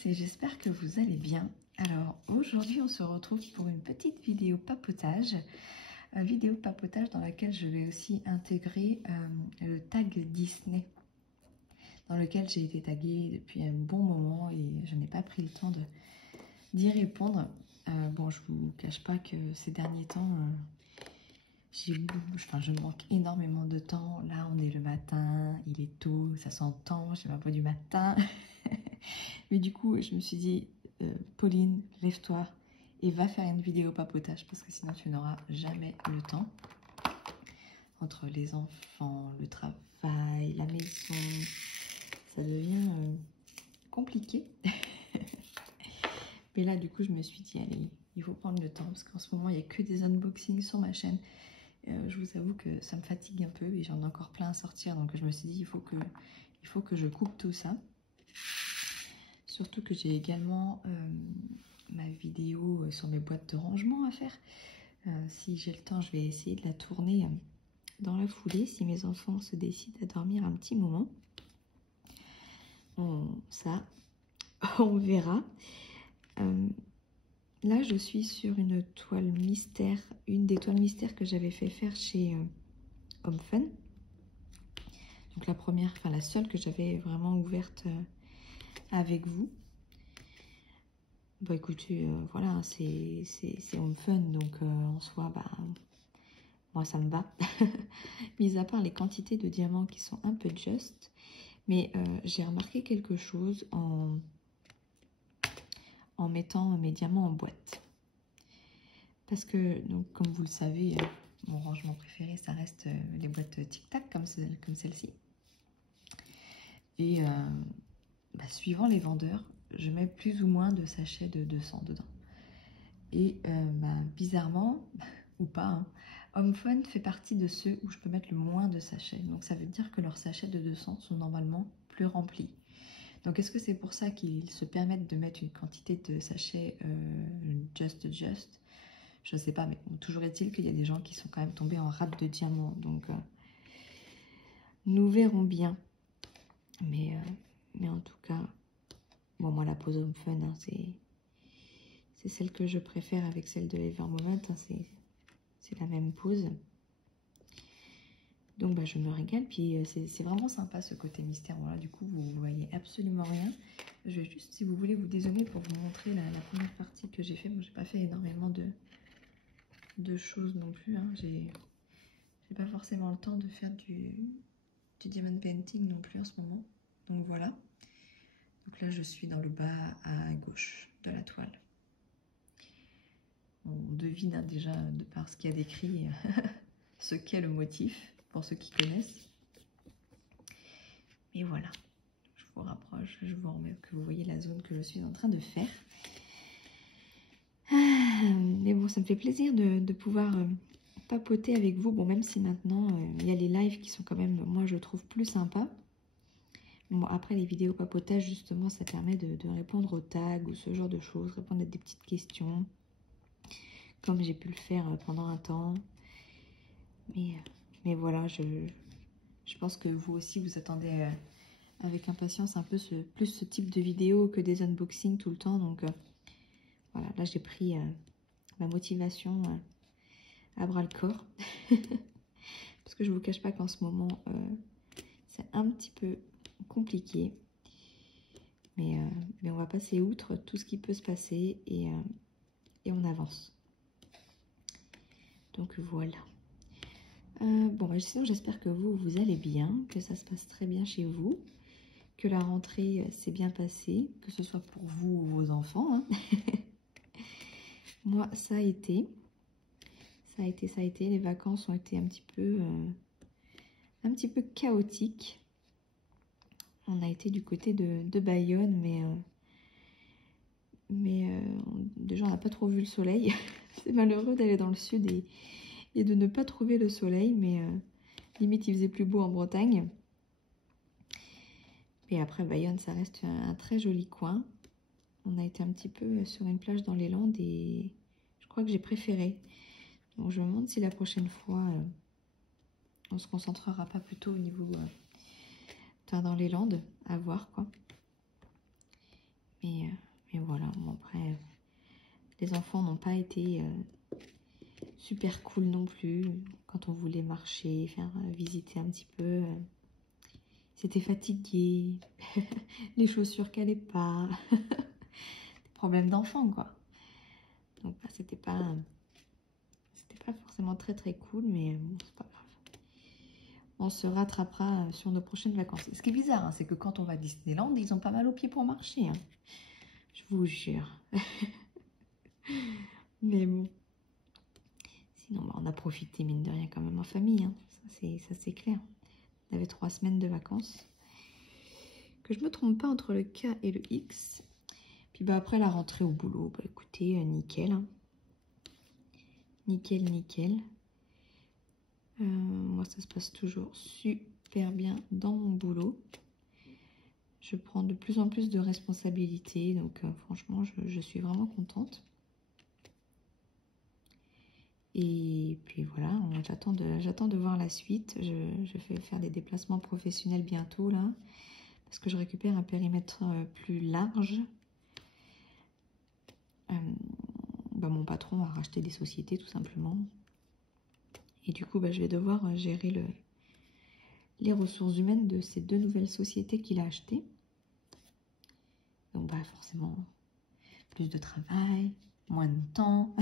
tous et j'espère que vous allez bien. Alors aujourd'hui on se retrouve pour une petite vidéo papotage. Vidéo papotage dans laquelle je vais aussi intégrer le tag Disney, dans lequel j'ai été taguée depuis un bon moment et je n'ai pas pris le temps d'y répondre. Bon, je vous cache pas que ces derniers temps, je manque énormément de temps. Là, on est le matin, il est tôt, ça s'entend, j'ai ma voix du matin. Mais du coup, je me suis dit, Pauline, lève-toi et va faire une vidéo papotage parce que sinon tu n'auras jamais le temps. Entre les enfants, le travail, la maison, ça devient compliqué. Mais là, du coup, je me suis dit, allez, il faut prendre le temps parce qu'en ce moment, il n'y a que des unboxings sur ma chaîne. Je vous avoue que ça me fatigue un peu et j'en ai encore plein à sortir. Donc, je me suis dit, il faut que je coupe tout ça. Surtout que j'ai également ma vidéo sur mes boîtes de rangement à faire. Si j'ai le temps, je vais essayer de la tourner dans la foulée, si mes enfants se décident à dormir un petit moment. Ça, on verra. Là, je suis sur une toile mystère, une des toiles mystères que j'avais fait faire chez Home Fun. Donc la première, enfin la seule que j'avais vraiment ouverte avec vous. Bah écoutez, voilà, c'est Home Fun, donc en soi, bah, moi ça me va. Mis à part les quantités de diamants qui sont un peu just, mais j'ai remarqué quelque chose en mettant mes diamants en boîte. Parce que, donc, comme vous le savez, mon rangement préféré, ça reste les boîtes tic-tac comme celle-ci. Et bah, suivant les vendeurs, je mets plus ou moins de sachets de 200 dedans. Et bah, bizarrement, ou pas, hein, Home Fun fait partie de ceux où je peux mettre le moins de sachets. Donc ça veut dire que leurs sachets de 200 sont normalement plus remplis. Donc est-ce que c'est pour ça qu'ils se permettent de mettre une quantité de sachets just? Je ne sais pas, mais bon, toujours est-il qu'il y a des gens qui sont quand même tombés en rate de diamants. Donc nous verrons bien. Mais en tout cas, bon, moi la pose Home Fun, hein, c'est celle que je préfère avec celle de Ever Moment. Hein, c'est la même pose. Donc bah, je me régale. Puis c'est vraiment sympa ce côté mystère. Voilà, du coup, vous voyez absolument rien. Je vais juste, si vous voulez, vous dézoomer pour vous montrer la première partie que j'ai fait. Moi, j'ai pas fait énormément de choses non plus. Hein. J'ai pas forcément le temps de faire du diamond painting non plus en ce moment. Donc voilà. Donc là, je suis dans le bas à gauche de la toile. On devine hein, déjà de par ce qu'il y a décrit ce qu'est le motif, pour ceux qui connaissent. Et voilà, je vous rapproche, je vous remets que vous voyez la zone que je suis en train de faire. Mais bon, ça me fait plaisir de pouvoir papoter avec vous. Bon, même si maintenant, il y a les lives qui sont quand même, moi, je trouve plus sympas. Bon, après, les vidéos papotage, justement, ça permet de répondre aux tags ou ce genre de choses, répondre à des petites questions, comme j'ai pu le faire pendant un temps. Mais voilà, je pense que vous aussi, vous attendez avec impatience un peu plus ce type de vidéo que des unboxings tout le temps. Donc voilà, là, j'ai pris ma motivation à bras le corps. Parce que je ne vous cache pas qu'en ce moment, c'est un petit peu compliqué. Mais on va passer outre tout ce qui peut se passer et on avance. Donc voilà. Bon, bah, sinon j'espère que vous allez bien, que ça se passe très bien chez vous, que la rentrée s'est bien passée, que ce soit pour vous ou vos enfants. Hein. Moi, ça a été. Les vacances ont été un petit peu chaotiques. On a été du côté de Bayonne, mais déjà on n'a pas trop vu le soleil. C'est malheureux d'aller dans le sud et de ne pas trouver le soleil, mais limite il faisait plus beau en Bretagne. Et après Bayonne, ça reste un très joli coin. On a été un petit peu sur une plage dans les Landes et je crois que j'ai préféré. Donc je me demande si la prochaine fois, on se concentrera pas plutôt au niveau dans les Landes, à voir quoi. Mais voilà, bon, après, les enfants n'ont pas été super cool non plus. Quand on voulait marcher, faire visiter un petit peu, c'était fatigué, les chaussures qu'allaient pas, des problèmes d'enfants, quoi. Donc, bah, c'était pas forcément très très cool, mais bon, c'est pas grave. On se rattrapera sur nos prochaines vacances. Ce qui est bizarre, hein, c'est que quand on va à Disneyland, ils ont pas mal aux pieds pour marcher. Hein. Je vous jure. Mais bon. Sinon, bah, on a profité, mine de rien, quand même en famille. Hein. Ça, c'est clair. On avait 3 semaines de vacances. Que je me trompe pas entre le K et le X. Puis bah, après la rentrée au boulot, bah, écoutez, nickel. Hein. Nickel, nickel. Moi, ça se passe toujours super bien dans mon boulot. Je prends de plus en plus de responsabilités, donc franchement, je suis vraiment contente. Et puis voilà, j'attends de voir la suite. Je vais faire des déplacements professionnels bientôt, là, parce que je récupère un périmètre plus large. Bah, mon patron a racheté des sociétés, tout simplement. Et du coup, bah, je vais devoir gérer les ressources humaines de ces 2 nouvelles sociétés qu'il a achetées. Donc, bah, forcément, plus de travail, moins de temps.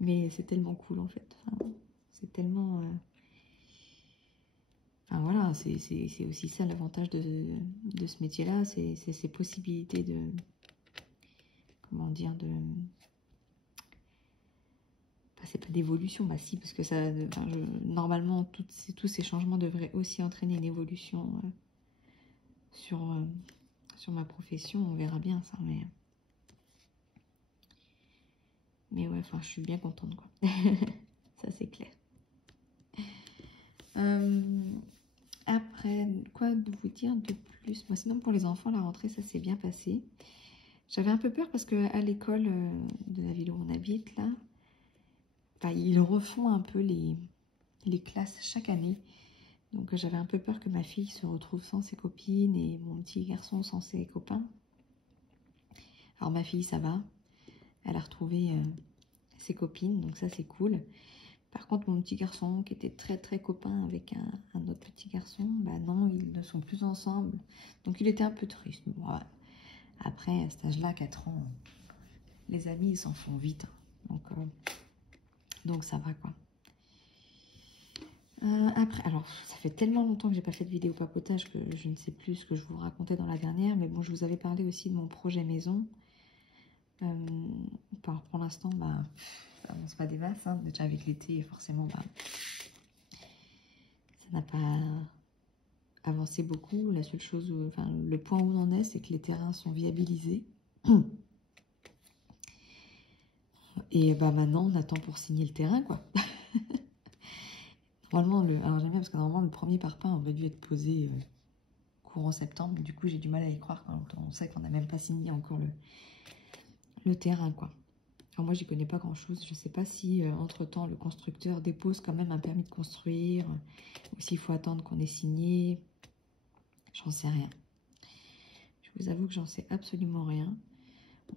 Mais c'est tellement cool, en fait. Enfin, c'est tellement... Enfin, voilà, c'est aussi ça l'avantage de ce métier-là, c'est ces possibilités de... Comment dire, de... Enfin, c'est pas d'évolution, bah si, parce que ça... Enfin, normalement, tous ces changements devraient aussi entraîner une évolution sur ma profession, on verra bien ça, mais ouais, enfin, je suis bien contente, quoi. Ça, c'est clair. Après, quoi vous dire de plus? Moi, sinon, pour les enfants, la rentrée, ça s'est bien passé. J'avais un peu peur parce qu'à l'école de la ville où on habite, là, bah, ils refont un peu les classes chaque année. Donc, j'avais un peu peur que ma fille se retrouve sans ses copines et mon petit garçon sans ses copains. Alors, ma fille, ça va. Elle a retrouvé ses copines, donc ça, c'est cool. Par contre, mon petit garçon, qui était très très copain avec un autre petit garçon, bah non, ils ne sont plus ensemble. Donc, il était un peu triste. Bon, ouais. Après, à cet âge-là, 4 ans, les amis, ils s'en font vite. Hein. Donc, ça va, quoi. Après, alors, ça fait tellement longtemps que j'ai pas fait de vidéo papotage que je ne sais plus ce que je vous racontais dans la dernière. Mais bon, je vous avais parlé aussi de mon projet maison. Pour l'instant, bah, ça avance pas des masses. Hein. Déjà, avec l'été, forcément, bah, ça n'a pas avancé beaucoup. La seule chose, enfin, le point où on en est, c'est que les terrains sont viabilisés. Et bah maintenant, on attend pour signer le terrain, quoi. Normalement, alors j'aime bien parce que normalement, le premier parpaing aurait dû être posé courant septembre. Du coup, j'ai du mal à y croire quand on sait qu'on n'a même pas signé encore le terrain, quoi. Alors moi, j'y connais pas grand-chose. Je sais pas si, entre-temps, le constructeur dépose quand même un permis de construire ou s'il faut attendre qu'on ait signé. J'en sais rien. Je vous avoue que j'en sais absolument rien.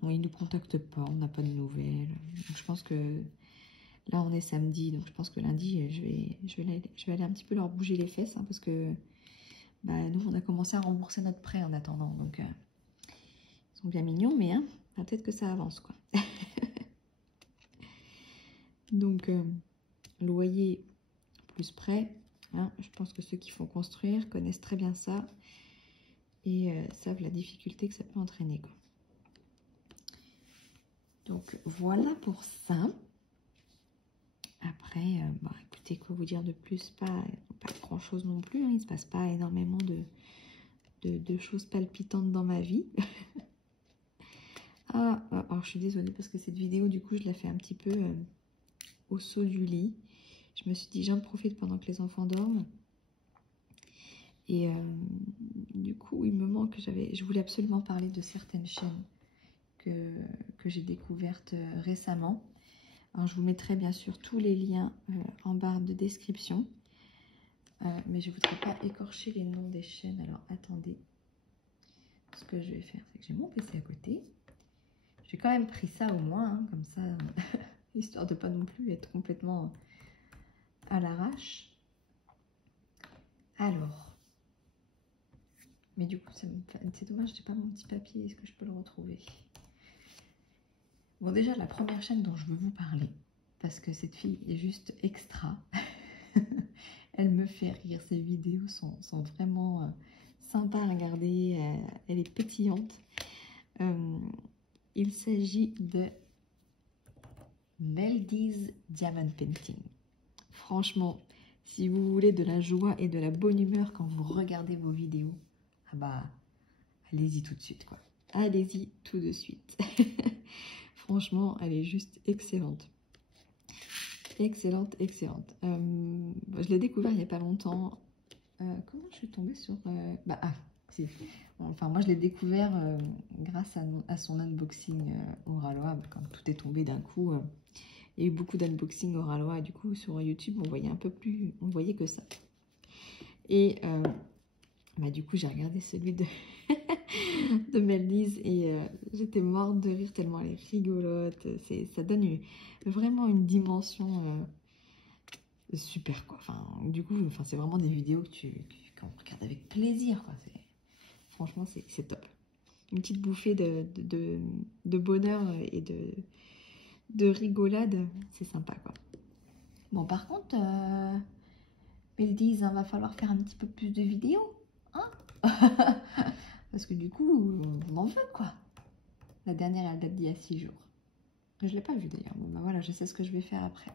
Bon, ils ne nous contactent pas, on n'a pas de nouvelles. Donc, je pense que là, on est samedi, donc je pense que lundi, je vais aller un petit peu leur bouger les fesses, hein, parce que bah, nous, on a commencé à rembourser notre prêt en attendant. Donc, ils sont bien mignons, mais hein, bah, peut-être que ça avance, quoi. Donc, loyer plus prêt, hein, je pense que ceux qui font construire connaissent très bien ça et savent la difficulté que ça peut entraîner, quoi. Donc, voilà pour ça. Après, bah, écoutez, quoi vous dire de plus? Pas grand-chose non plus. Hein, il ne se passe pas énormément de choses palpitantes dans ma vie. Alors, je suis désolée parce que cette vidéo, du coup, je la fais un petit peu au saut du lit. Je me suis dit, j'en profite pendant que les enfants dorment. Et du coup, il me manque, je voulais absolument parler de certaines chaînes que j'ai découvertes récemment. Alors, je vous mettrai bien sûr tous les liens en barre de description. Mais je ne voudrais pas écorcher les noms des chaînes. Alors, attendez. ce que je vais faire, c'est que j'ai mon PC à côté. J'ai quand même pris ça au moins, hein, comme ça, histoire de pas non plus être complètement à l'arrache. Alors, mais du coup, c'est dommage, j'ai pas mon petit papier, est-ce que je peux le retrouver? Bon, déjà, la première chaîne dont je veux vous parler, parce que cette fille est juste extra. Elle me fait rire, ses vidéos sont vraiment sympas à regarder, elle est pétillante. Il s'agit de Meldy's Diamond Painting. Franchement, si vous voulez de la joie et de la bonne humeur quand vous regardez vos vidéos, ah bah, allez-y tout de suite, quoi. Allez-y tout de suite. Franchement, elle est juste excellente. Excellente, excellente. Je l'ai découvert il n'y a pas longtemps. Comment je suis tombée sur... si. Enfin, moi, je l'ai découvert grâce à son unboxing Oralois. Quand tout est tombé d'un coup, il y a eu beaucoup d'unboxing Oralois. Et du coup, sur YouTube, on voyait un peu plus... On voyait que ça. Et du coup, j'ai regardé celui de... de Meldy's et j'étais morte de rire tellement elle est rigolote. Ça donne vraiment une dimension super, quoi. Enfin, du coup, c'est vraiment des vidéos qu'on regarde avec plaisir, quoi. Franchement, c'est top. Une petite bouffée de bonheur et de rigolade, c'est sympa, quoi. Bon, par contre, Meldy's, va falloir faire un petit peu plus de vidéos, hein. Parce que du coup, on en veut, quoi. La dernière, elle date d'il y a 6 jours. Je ne l'ai pas vue d'ailleurs. Bon, bah voilà, je sais ce que je vais faire après.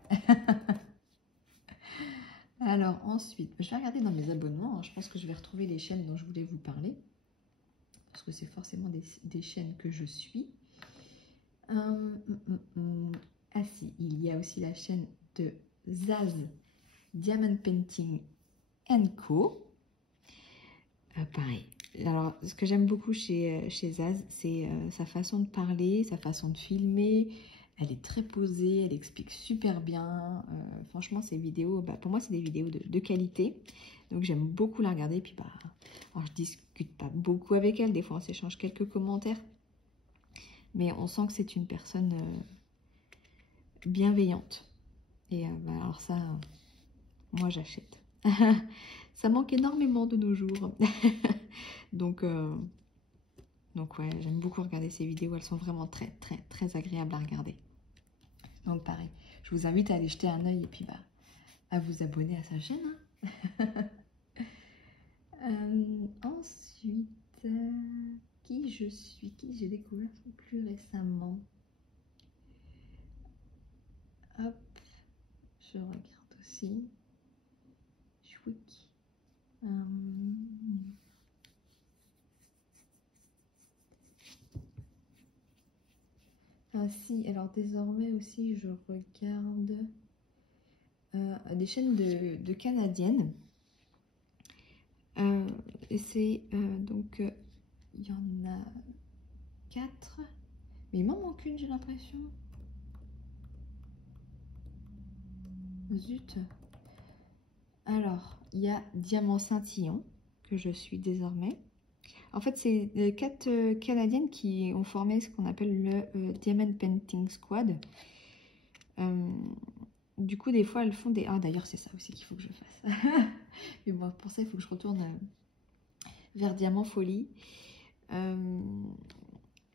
Alors ensuite, je vais regarder dans mes abonnements. Je pense que je vais retrouver les chaînes dont je voulais vous parler. Parce que c'est forcément des chaînes que je suis. Ah si, il y a aussi la chaîne de Zaz Diamond Painting Co. Pareil. Alors, ce que j'aime beaucoup chez Zaz, c'est sa façon de parler, sa façon de filmer. Elle est très posée, elle explique super bien. Franchement, ces vidéos, pour moi, c'est des vidéos de qualité. Donc, j'aime beaucoup la regarder. Puis, alors, je discute pas beaucoup avec elle. Des fois, on s'échange quelques commentaires. Mais on sent que c'est une personne bienveillante. Et alors ça, moi, j'achète. Ça manque énormément de nos jours. Donc ouais, j'aime beaucoup regarder ces vidéos. Elles sont vraiment très, très, très agréables à regarder. Donc pareil, je vous invite à aller jeter un œil et puis à vous abonner à sa chaîne. Ensuite, qui je suis, qui j'ai découvert plus récemment. Hop, je regarde aussi. Chouic. Ah si, alors désormais aussi je regarde des chaînes de canadiennes. Et c'est donc il y en a 4, mais il m'en manque une, j'ai l'impression. Zut. Alors, il y a Diamant Scintillant que je suis désormais. En fait, c'est 4 Canadiennes qui ont formé ce qu'on appelle le Diamond Painting Squad. Du coup, des fois, elles font des... Ah, d'ailleurs, c'est ça aussi qu'il faut que je fasse. Mais bon, pour ça, il faut que je retourne vers Diamant Folie.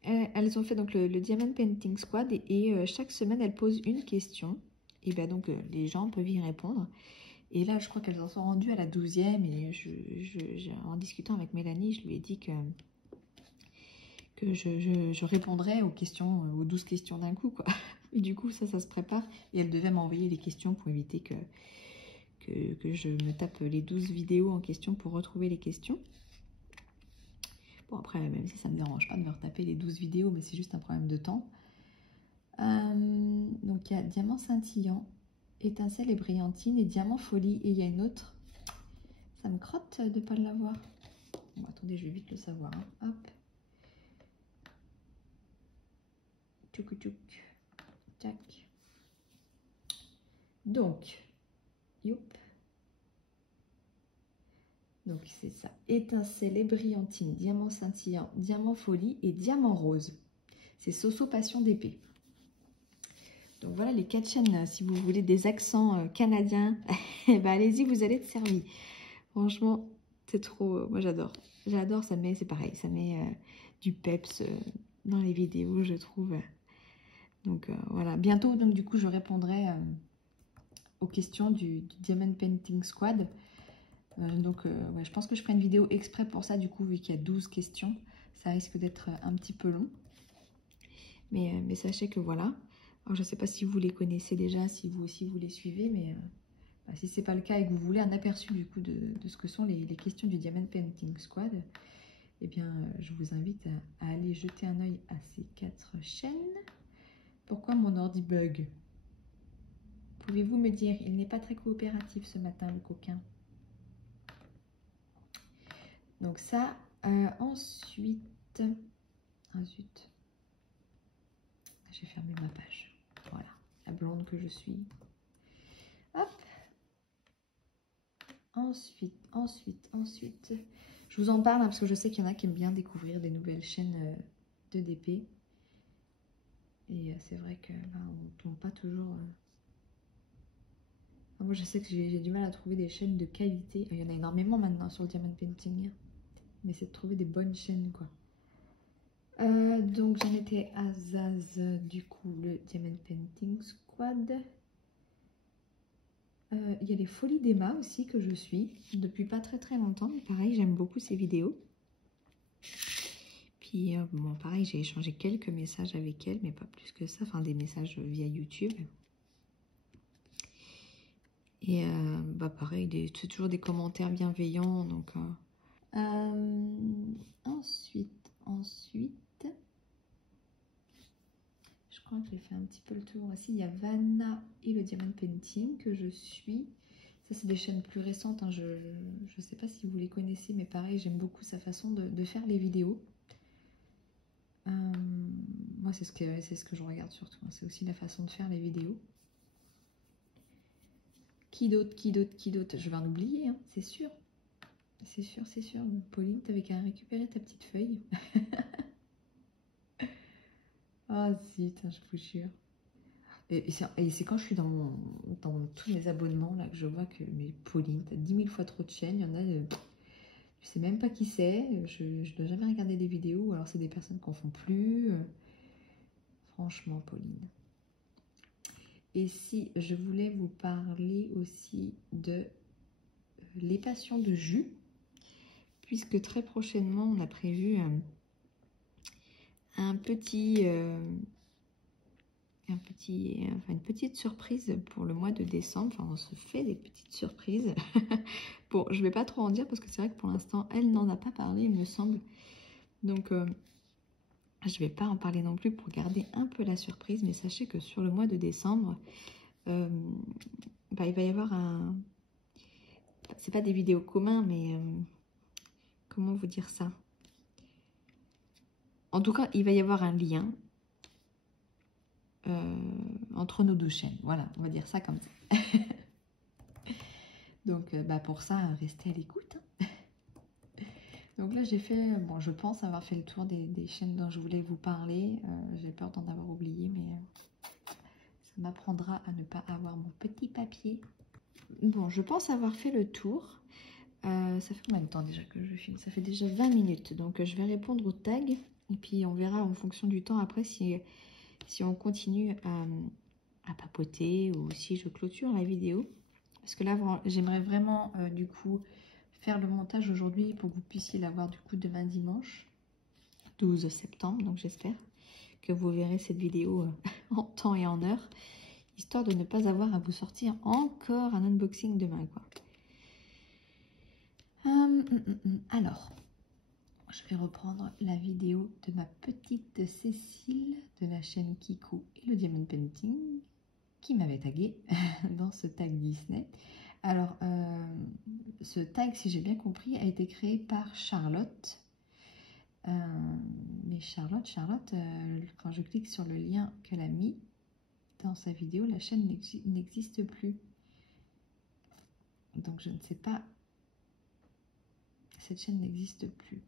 Elles ont fait donc le Diamond Painting Squad et chaque semaine, elles posent une question. Et bien donc, les gens peuvent y répondre. Et là, je crois qu'elles en sont rendues à la 12e. Et en discutant avec Mélanie, je lui ai dit que je répondrais aux questions, aux 12 questions d'un coup, quoi. Et du coup, ça se prépare. Et elle devait m'envoyer les questions pour éviter que je me tape les 12 vidéos en question pour retrouver les questions. Bon, après, même si ça ne me dérange pas de me retaper les 12 vidéos, mais c'est juste un problème de temps. Donc, il y a Diamant Scintillant, Étincelle et Brillantine et Diamant Folie. Et il y a une autre. Ça me crotte de ne pas l'avoir. Bon, attendez, je vais vite le savoir. Hein. Hop. Tchouk, tchouk. Tac. Donc, youp. Donc c'est ça, étincelle et brillantine, diamant scintillant, diamant folie et diamant rose. C'est Soso Passion d'épée. Donc voilà les 4 chaînes, si vous voulez des accents canadiens, ben allez-y, vous allez être servi. Franchement, c'est trop, moi j'adore. J'adore, ça met, c'est pareil, ça met du peps dans les vidéos, je trouve. Donc voilà, bientôt, donc du coup, je répondrai aux questions du Diamond Painting Squad. Ouais, je pense que je ferai une vidéo exprès pour ça, du coup, vu qu'il y a 12 questions. Ça risque d'être un petit peu long. Mais sachez que voilà. Alors, je ne sais pas si vous les connaissez déjà, si vous aussi vous les suivez, mais bah, si ce n'est pas le cas et que vous voulez un aperçu du coup de ce que sont les questions du Diamond Painting Squad, eh bien, je vous invite à aller jeter un œil à ces 4 chaînes. Pourquoi mon ordi bug? Pouvez-vous me dire? Il n'est pas très coopératif ce matin, le coquin. Donc ça, ensuite... Ah zut. J'ai fermé ma page. Voilà, la blonde que je suis. Hop. Ensuite. Je vous en parle hein, parce que je sais qu'il y en a qui aiment bien découvrir des nouvelles chaînes de DP. Et c'est vrai que bah, on ne tombe pas toujours... Moi, je sais que j'ai du mal à trouver des chaînes de qualité. Il y en a énormément maintenant sur le Diamond Painting. Mais c'est de trouver des bonnes chaînes, quoi. Donc, j'en étais à Zaz, du coup, le Diamond Painting Squad. Il y a les Folies d'Emma aussi que je suis depuis pas très longtemps. Mais pareil, j'aime beaucoup ses vidéos. Puis, bon, pareil, j'ai échangé quelques messages avec elle, mais pas plus que ça. Enfin, des messages via YouTube. Et bah pareil, c'est toujours des commentaires bienveillants. Donc, ensuite, je crois que j'ai fait un petit peu le tour aussi. Il y a Vanna et le Diamond Painting que je suis. Ça, c'est des chaînes plus récentes. Hein. Je ne sais pas si vous les connaissez, mais pareil, j'aime beaucoup sa façon de faire les vidéos. Moi, c'est ce que je regarde surtout. Hein. C'est aussi la façon de faire les vidéos. Qui d'autre? Je vais en oublier, hein, c'est sûr. C'est sûr. Pauline, t'avais qu'à récupérer ta petite feuille. Ah zut, je vous jure. Et c'est quand je suis dans tous mes abonnements là que je vois que, mais Pauline, t'as 10 000 fois trop de chaînes. Il y en a, je sais même pas qui c'est. Je ne dois jamais regarder des vidéos. Ou alors c'est des personnes qu'on font plus. Franchement, Pauline. Et si je voulais vous parler aussi de les passions de jus, puisque très prochainement on a prévu une petite surprise pour le mois de décembre. Enfin, on se fait des petites surprises. Bon, je vais pas trop en dire parce que c'est vrai que pour l'instant, elle n'en a pas parlé, il me semble. Donc, je vais pas en parler non plus pour garder un peu la surprise. Mais sachez que sur le mois de décembre, bah, il va y avoir un... C'est pas des vidéos communs, mais... comment vous dire ça? En tout cas, il va y avoir un lien entre nos 2 chaînes. Voilà, on va dire ça comme ça. Donc, bah pour ça, restez à l'écoute. Donc là, j'ai fait, bon, je pense avoir fait le tour des chaînes dont je voulais vous parler. J'ai peur d'en avoir oublié, mais ça m'apprendra à ne pas avoir mon petit papier. Bon, je pense avoir fait le tour. Ça fait combien de temps déjà que je filme? Ça fait déjà 20 minutes. Donc, je vais répondre aux tags. Et puis, on verra en fonction du temps après si on continue à papoter ou si je clôture la vidéo. Parce que là, j'aimerais vraiment, du coup, faire le montage aujourd'hui pour que vous puissiez l'avoir, du coup, demain dimanche, 12 septembre. Donc, j'espère que vous verrez cette vidéo en temps et en heure, histoire de ne pas avoir à vous sortir encore un unboxing demain, quoi. Alors, je vais reprendre la vidéo de ma petite Cécile de la chaîne Kiko et le Diamond Painting qui m'avait tagué dans ce tag Disney. Alors, ce tag, si j'ai bien compris, a été créé par Charlotte. Mais Charlotte, quand je clique sur le lien qu'elle a mis dans sa vidéo, la chaîne n'existe plus. Donc, je ne sais pas cette chaîne n'existe plus.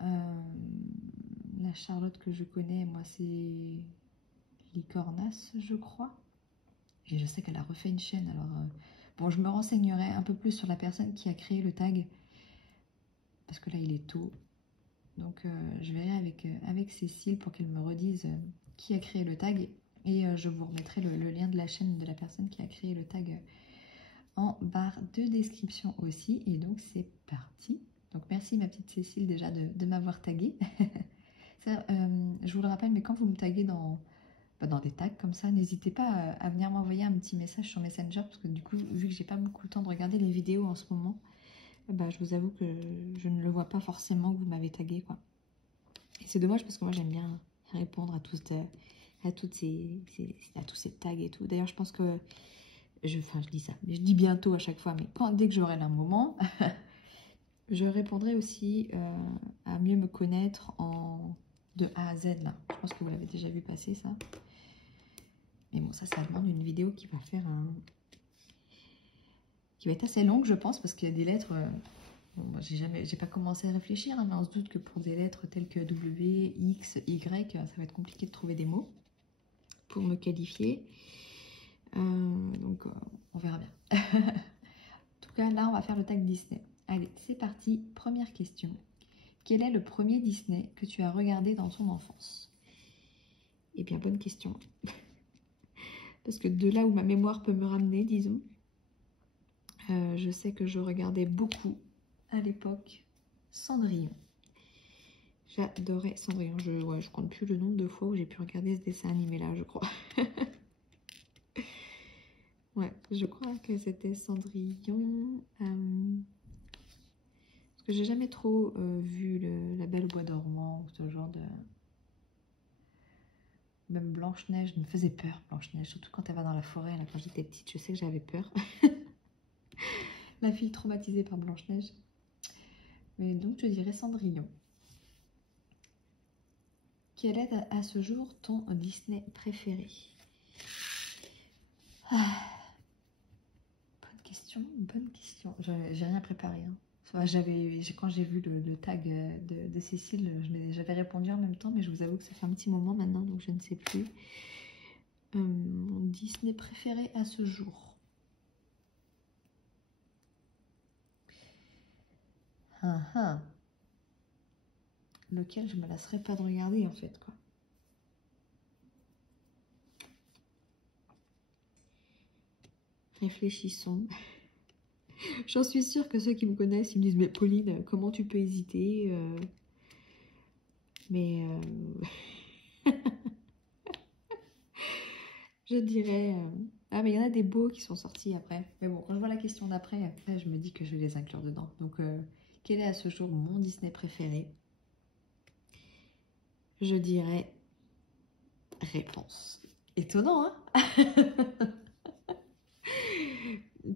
La Charlotte que je connais, moi, c'est Licornas, je crois. Et je sais qu'elle a refait une chaîne. Alors, bon, je me renseignerai un peu plus sur la personne qui a créé le tag. Parce que là, il est tôt. Donc, je verrai avec Cécile pour qu'elle me redise qui a créé le tag. Et je vous remettrai le lien de la chaîne de la personne qui a créé le tag en barre de description aussi. Et donc, c'est parti. Donc, merci ma petite Cécile déjà de m'avoir tagué. Ça, je vous le rappelle, mais quand vous me taguez dans des tags comme ça, n'hésitez pas à venir m'envoyer un petit message sur Messenger. Parce que du coup, vu que j'ai pas beaucoup le temps de regarder les vidéos en ce moment, bah, je vous avoue que je ne le vois pas forcément que vous m'avez tagué, quoi. Et c'est dommage parce que moi, j'aime bien répondre à tous ces tags et tout. D'ailleurs, je pense que je dis ça, mais je dis bientôt à chaque fois, mais dès que j'aurai un moment, je répondrai aussi à mieux me connaître de A à Z, là. Je pense que vous l'avez déjà vu passer, ça. Mais bon, ça demande une vidéo qui va être assez longue, je pense, parce qu'il y a des lettres... bon, moi, j'ai pas commencé à réfléchir, hein, mais on se doute que pour des lettres telles que W, X, Y, ça va être compliqué de trouver des mots pour me qualifier. Donc, on verra bien. En tout cas, là, on va faire le tag Disney. Allez, c'est parti. Première question. Quel est le premier Disney que tu as regardé dans ton enfance? Eh bien, bonne question. Parce que de là où ma mémoire peut me ramener, disons, je sais que je regardais beaucoup, à l'époque, Cendrillon. J'adorais Cendrillon. Je compte plus le nombre de fois où j'ai pu regarder ce dessin animé-là, je crois. Ouais, je crois que c'était Cendrillon. Parce que j'ai jamais trop vu La Belle au Bois dormant ou ce genre de... Même Blanche-Neige me faisait peur, Blanche-Neige. Surtout quand elle va dans la forêt, là, quand j'étais petite, je sais que j'avais peur. La fille traumatisée par Blanche-Neige. Mais donc, je dirais Cendrillon. Quel est à ce jour ton Disney préféré? Bonne question, bonne question. J'ai rien préparé. Hein. Quand j'ai vu le tag de Cécile, j'avais répondu en même temps, mais je vous avoue que ça fait un petit moment maintenant, donc je ne sais plus. Mon Disney préféré à ce jour. Lequel je me lasserais pas de regarder en fait, quoi. Réfléchissons. J'en suis sûre que ceux qui me connaissent, ils me disent, mais Pauline, comment tu peux hésiter Mais je dirais... Ah, mais il y en a des beaux qui sont sortis après. Mais bon, quand je vois la question d'après, je me dis que je vais les inclure dedans. Donc, quel est à ce jour mon Disney préféré? Je dirais Réponse. Étonnant, hein?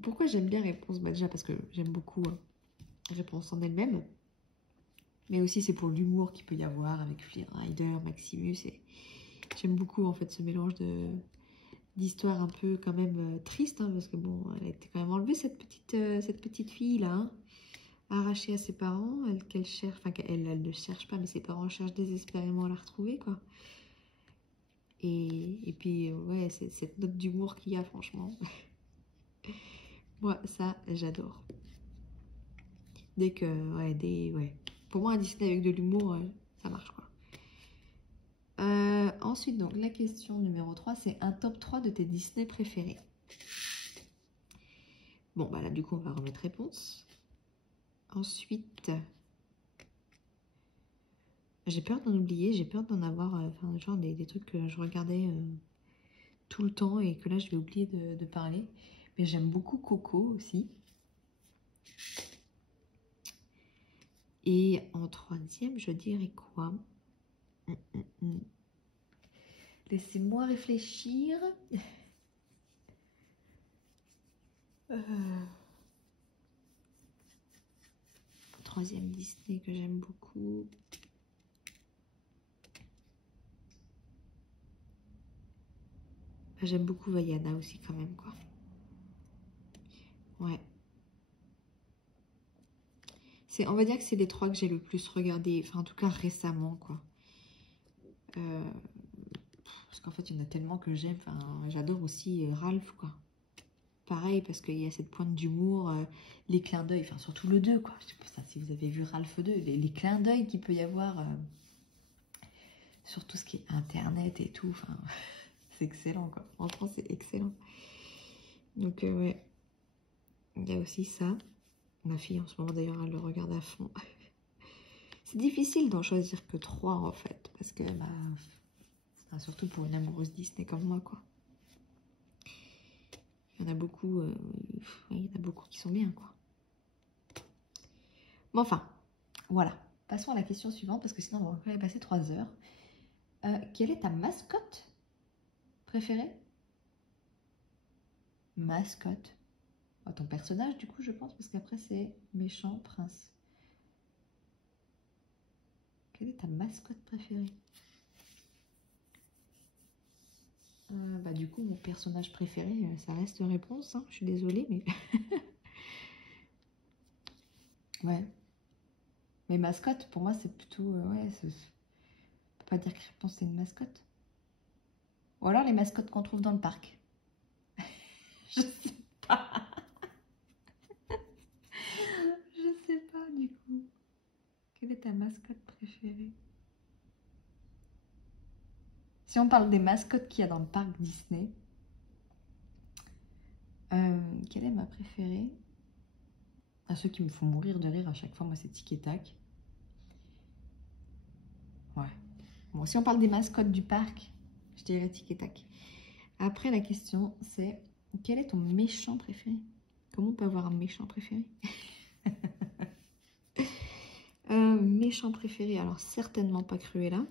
Pourquoi j'aime bien Réponse? Bah, déjà parce que j'aime beaucoup Réponse en elle-même. Mais aussi c'est pour l'humour qu'il peut y avoir avec Flynn Rider, Maximus. Et j'aime beaucoup en fait ce mélange d'histoires un peu quand même triste, hein, parce que bon, elle a été quand même enlevée cette petite fille là, hein, arrachée à ses parents, qu'elle cherche, enfin qu'elle ne cherche pas, mais ses parents cherchent désespérément à la retrouver, quoi. Et puis ouais, c'est cette note d'humour qu'il y a, franchement. Moi, ça, j'adore. Ouais. Pour moi, un Disney avec de l'humour, ça marche, quoi. Ensuite, donc, la question numéro 3, c'est un top 3 de tes Disney préférés. Bon, bah là, du coup, on va remettre réponse. Ensuite, j'ai peur d'en oublier, j'ai peur d'en avoir, genre des trucs que je regardais tout le temps et que là, je vais oublier de parler. Mais j'aime beaucoup Coco aussi. Et en troisième, je dirais quoi? Laissez-moi réfléchir. Troisième Disney que j'aime beaucoup. J'aime beaucoup Vaiana aussi quand même, quoi. Ouais. On va dire que c'est les 3 que j'ai le plus regardé, enfin en tout cas récemment, quoi. Parce qu'en fait, il y en a tellement que j'aime. Enfin, j'adore aussi Ralph, quoi. Pareil, parce qu'il y a cette pointe d'humour, les clins d'œil, enfin surtout le 2, quoi. Je sais pas si vous avez vu Ralph 2, les clins d'œil qu'il peut y avoir sur tout ce qui est Internet et tout. Enfin, c'est excellent, quoi. Franchement, c'est excellent. Donc, ouais. Il y a aussi ça. Ma fille, en ce moment, d'ailleurs, elle le regarde à fond. C'est difficile d'en choisir que 3, en fait. Parce que, bah, surtout pour une amoureuse Disney comme moi, quoi. Il y en a beaucoup, il y en a beaucoup qui sont bien, quoi. Bon, enfin, voilà. Passons à la question suivante, parce que sinon, on va encore y passer 3 heures. Quelle est ta mascotte préférée? Mascotte. Oh, ton personnage, du coup, je pense, parce qu'après, c'est méchant prince. Quelle est ta mascotte préférée? Bah, du coup, mon personnage préféré, ça reste réponse. Hein. Je suis désolée, mais... ouais. Mais mascotte, pour moi, c'est plutôt... ouais, on peut pas dire que réponse, c'est une mascotte. Ou alors les mascottes qu'on trouve dans le parc. Je sais pas. Je sais pas, du coup. Quelle est ta mascotte préférée? Si on parle des mascottes qu'il y a dans le parc Disney, quelle est ma préférée? Ceux qui me font mourir de rire à chaque fois, moi, c'est Tic et Tac. Ouais. Bon, si on parle des mascottes du parc, je dirais Tic et Tac. Après, la question, c'est quel est ton méchant préféré? Comment on peut avoir un méchant préféré? Méchant préféré, alors certainement pas Cruella.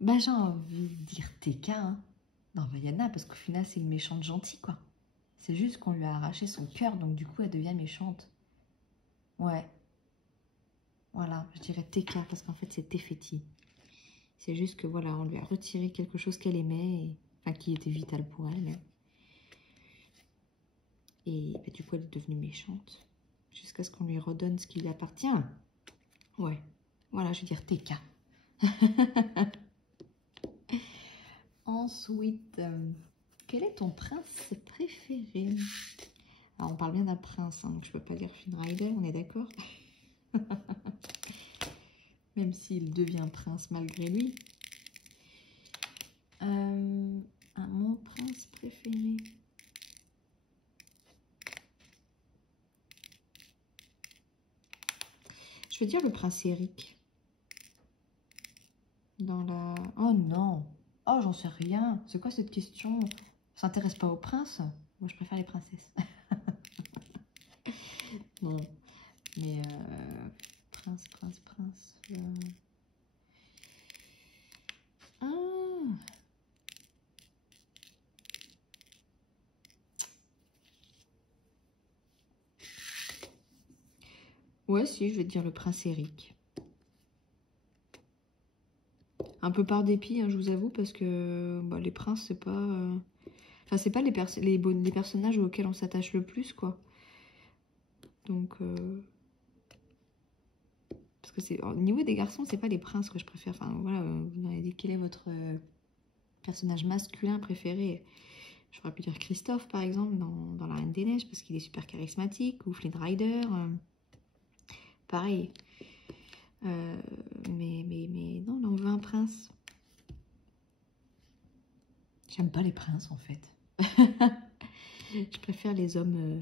Bah, j'ai envie de dire TK, hein, dans Vaiana, parce qu'au final, c'est une méchante gentille, quoi. C'est juste qu'on lui a arraché son cœur, donc du coup, elle devient méchante. Ouais. Voilà, je dirais TK, parce qu'en fait, c'est Tefeti. C'est juste que, voilà, on lui a retiré quelque chose qu'elle aimait, enfin, qui était vital pour elle. Et bah, du coup, elle est devenue méchante. Jusqu'à ce qu'on lui redonne ce qui lui appartient. Ouais. Voilà, je veux dire TK. Ensuite, quel est ton prince préféré? Alors, on parle bien d'un prince, hein, donc je peux pas dire Flynn Rider, on est d'accord? Même s'il devient prince malgré lui. Mon prince préféré. Je veux dire le prince Eric. Dans la... Oh non! Oh, j'en sais rien. C'est quoi cette question? On s'intéresse pas aux princes? Moi, je préfère les princesses. Non. Mais prince. Ah. Ouais, si, je vais te dire le prince Eric. Un peu par dépit, hein, je vous avoue, parce que bah, les princes, c'est pas... Enfin, c'est pas les personnages auxquels on s'attache le plus, quoi. Donc... Parce que c'est au niveau des garçons, c'est pas les princes que je préfère. Enfin, voilà, vous m'avez dit quel est votre personnage masculin préféré. J'aurais pu dire Christophe, par exemple, dans La Reine des Neiges, parce qu'il est super charismatique, ou Flynn Rider. Pareil. Mais non, là, on veut un prince. J'aime pas les princes, en fait. Je préfère les hommes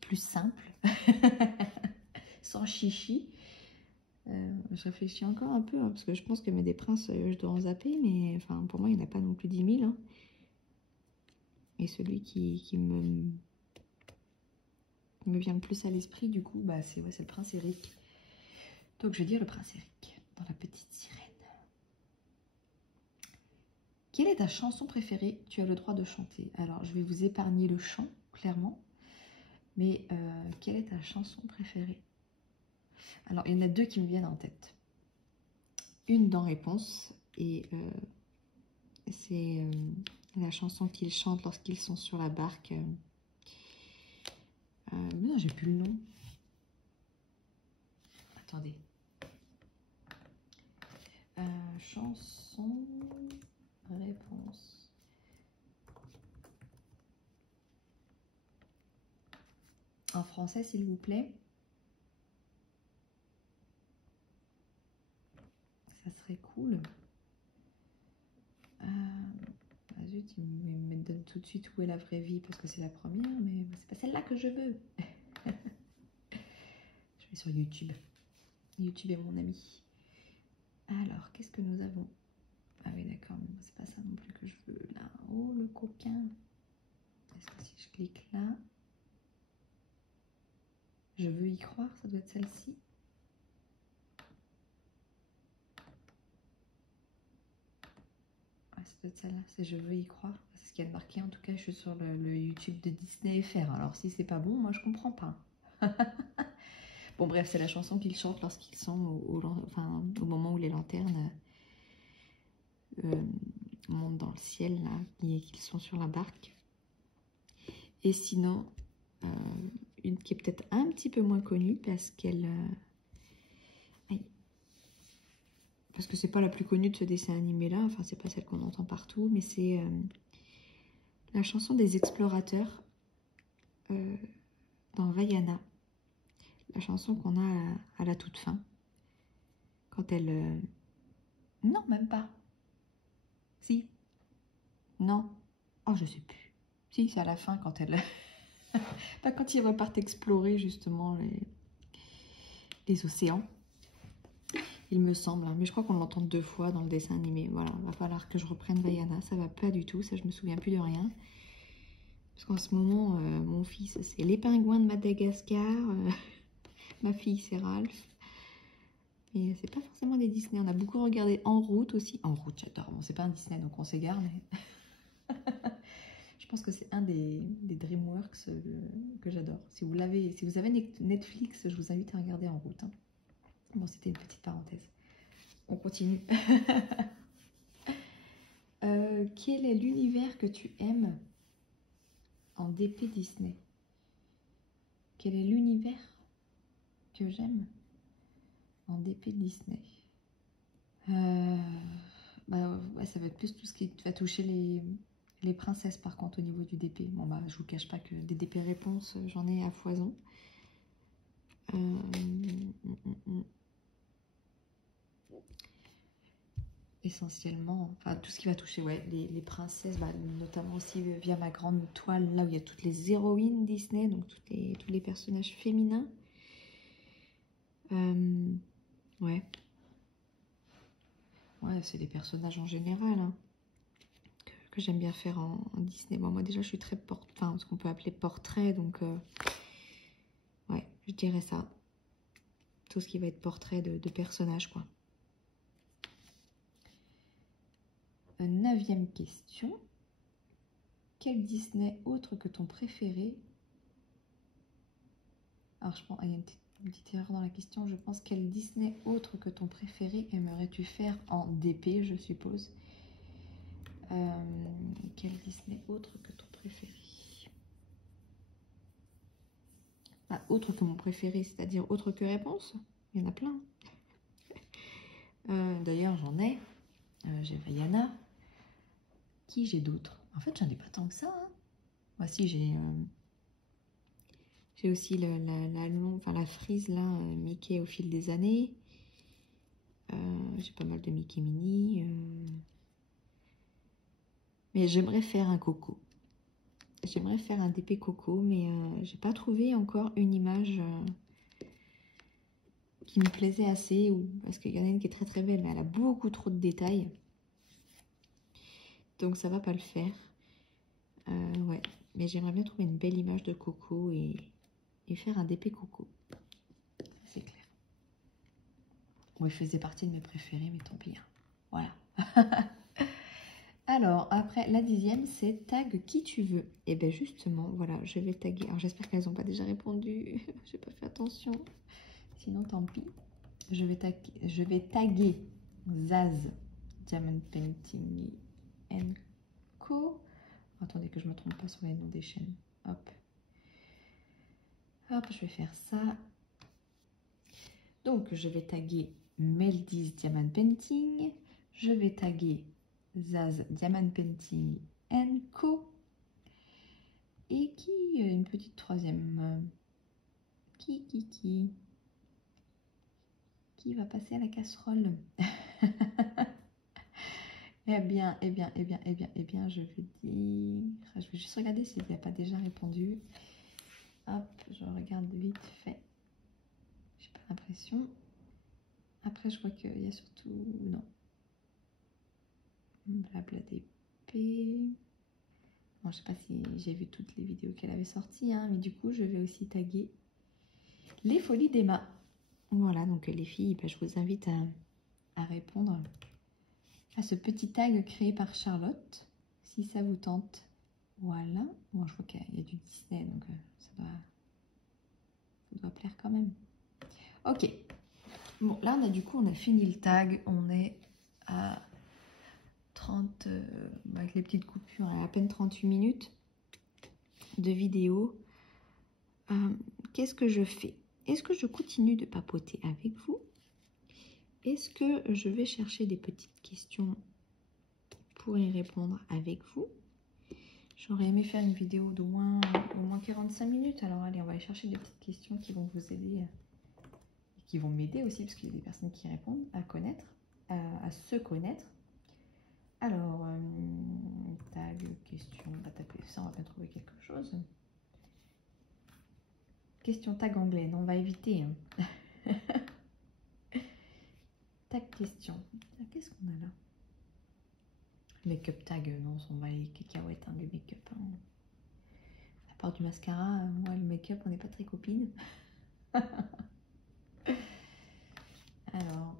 plus simples, sans chichi. Je réfléchis encore un peu, hein, parce que je pense que des princes, je dois en zapper, mais enfin, pour moi, il n'y en a pas non plus 10 000. Hein. Et celui qui me vient le plus à l'esprit, du coup, bah, c'est le prince Eric. Donc, je vais dire le prince Eric, dans La Petite Sirène. Quelle est ta chanson préférée? Tu as le droit de chanter. Alors, je vais vous épargner le chant, clairement. Mais quelle est ta chanson préférée? Alors, il y en a 2 qui me viennent en tête. une dans réponse. Et c'est la chanson qu'ils chantent lorsqu'ils sont sur la barque. Non, j'ai plus le nom. Attendez. Chanson, réponse. En français, s'il vous plaît. Ça serait cool. Zut, il me donne tout de suite où est la vraie vie parce que c'est la première, mais c'est pas celle-là que je veux. Je vais sur YouTube. YouTube est mon ami. Alors, qu'est-ce que nous avons? Ah oui, d'accord, mais c'est pas ça non plus que je veux là. Oh, le coquin. Est-ce que si je clique là, je veux y croire, ça doit être celle-ci. Ouais, ça doit être celle-là, c'est je veux y croire. C'est ce qu'il y a de marqué. En tout cas, je suis sur le YouTube de Disney FR. Alors, si c'est pas bon, moi je comprends pas. Bon, bref, c'est la chanson qu'ils chantent lorsqu'ils sont au moment où les lanternes montent dans le ciel, là, et qu'ils sont sur la barque. Et sinon, une qui est peut-être un petit peu moins connue parce qu'elle... parce que c'est pas la plus connue de ce dessin animé-là, enfin, c'est pas celle qu'on entend partout, mais c'est la chanson des explorateurs dans Vaiana. La chanson qu'on a à la toute fin. Quand elle... Non, même pas. Si. Non. Oh, je sais plus. Si, c'est à la fin quand elle... Pas quand ils repartent explorer justement les océans. Il me semble. Hein. Mais je crois qu'on l'entend 2 fois dans le dessin animé. Voilà, va falloir que je reprenne Vaiana. Ça va pas du tout. Ça, je me souviens plus de rien. Parce qu'en ce moment, mon fils, c'est les pingouins de Madagascar. Ma fille, c'est Ralph. Et c'est pas forcément des Disney. On a beaucoup regardé En route aussi. En route, j'adore. Bon, c'est pas un Disney, donc on s'égare, mais... Je pense que c'est un des DreamWorks que j'adore. Si vous avez Netflix, je vous invite à regarder En route. Hein. Bon, c'était une petite parenthèse. On continue. Quel est l'univers que tu aimes en DP Disney? Quel est l'univers que j'aime en DP Disney? Ouais, ça va être plus tout ce qui va toucher les princesses par contre au niveau du DP. Bon bah je vous cache pas que des DP réponses j'en ai à foison. Essentiellement, enfin tout ce qui va toucher ouais, les princesses, bah, notamment aussi via ma grande toile là où il y a toutes les héroïnes Disney, donc tous les personnages féminins. Ouais. Ouais, c'est les personnages en général hein, que j'aime bien faire en Disney. Bon, moi déjà je suis très ce qu'on peut appeler portrait, donc ouais, je dirais ça. Tout ce qui va être portrait de personnages, quoi. 9e question. Quel Disney autre que ton préféré? Alors, je pense, il y a une petite erreur dans la question. Je pense, quel Disney autre que ton préféré aimerais-tu faire en DP, je suppose? Quel Disney autre que ton préféré? Ah, autre que mon préféré, c'est-à-dire autre que réponse? Il y en a plein. D'ailleurs, j'en ai. J'ai Vaiana. Qui j'ai d'autres? En fait, j'en ai pas tant que ça. Hein. Voici, j'ai aussi la frise là, Mickey au fil des années. J'ai pas mal de Mickey Mini. Mais j'aimerais faire un Coco. J'aimerais faire un DP Coco, mais j'ai pas trouvé encore une image qui me plaisait assez. Parce qu'il y en a une qui est très très belle, mais elle a beaucoup trop de détails. Donc ça va pas le faire. Ouais, mais j'aimerais bien trouver une belle image de Coco et faire un DP Coco. C'est clair. Bon, il faisait partie de mes préférés, mais tant pis. Hein. Voilà. Alors, après, la 10e, c'est tag qui tu veux. Et bien justement, voilà, je vais taguer. Alors, j'espère qu'elles n'ont pas déjà répondu. J'ai pas fait attention. Sinon, tant pis. Je vais taguer Zaz Diamond Painting Co. Attendez que je ne me trompe pas sur les noms des chaînes. Hop. Hop, je vais faire ça. Donc, je vais taguer Meldy's Diamond Painting. Je vais taguer Zaz Diamond Painting Co. Et qui, une petite troisième. Qui va passer à la casserole. Eh bien, je vais dire... Je vais juste regarder s'il n'y a pas déjà répondu. Hop, je regarde vite fait. J'ai pas l'impression. Après, je vois qu'il y a surtout... Non. Blabla d'épée. Bon, je sais pas si j'ai vu toutes les vidéos qu'elle avait sorties, hein, mais du coup, je vais aussi taguer les folies d'Emma. Voilà, donc les filles, ben, je vous invite à répondre à ce petit tag créé par Charlotte, si ça vous tente. Voilà. Bon, je vois qu'il y a du Disney, donc ça doit plaire quand même. Ok. Bon, là, on a fini le tag. On est à 30, avec les petites coupures, à peine 38 minutes de vidéo. Qu'est-ce que je fais? Est-ce que je continue de papoter avec vous? Est-ce que je vais chercher des petites questions pour y répondre avec vous? J'aurais aimé faire une vidéo d'au moins 45 minutes. Alors allez, on va aller chercher des petites questions qui vont vous aider et qui vont m'aider aussi, parce qu'il y a des personnes qui répondent à connaître, à se connaître. Alors, tag, question, on va taper ça, on va bien trouver quelque chose. Question tag anglais, non, on va éviter. Hein. Tag question. Qu'est-ce qu'on a là? Make-up tag, non, on va les cacahuètes, hein, le make-up. Hein. À part du mascara, moi, le make-up, on n'est pas très copines. Alors.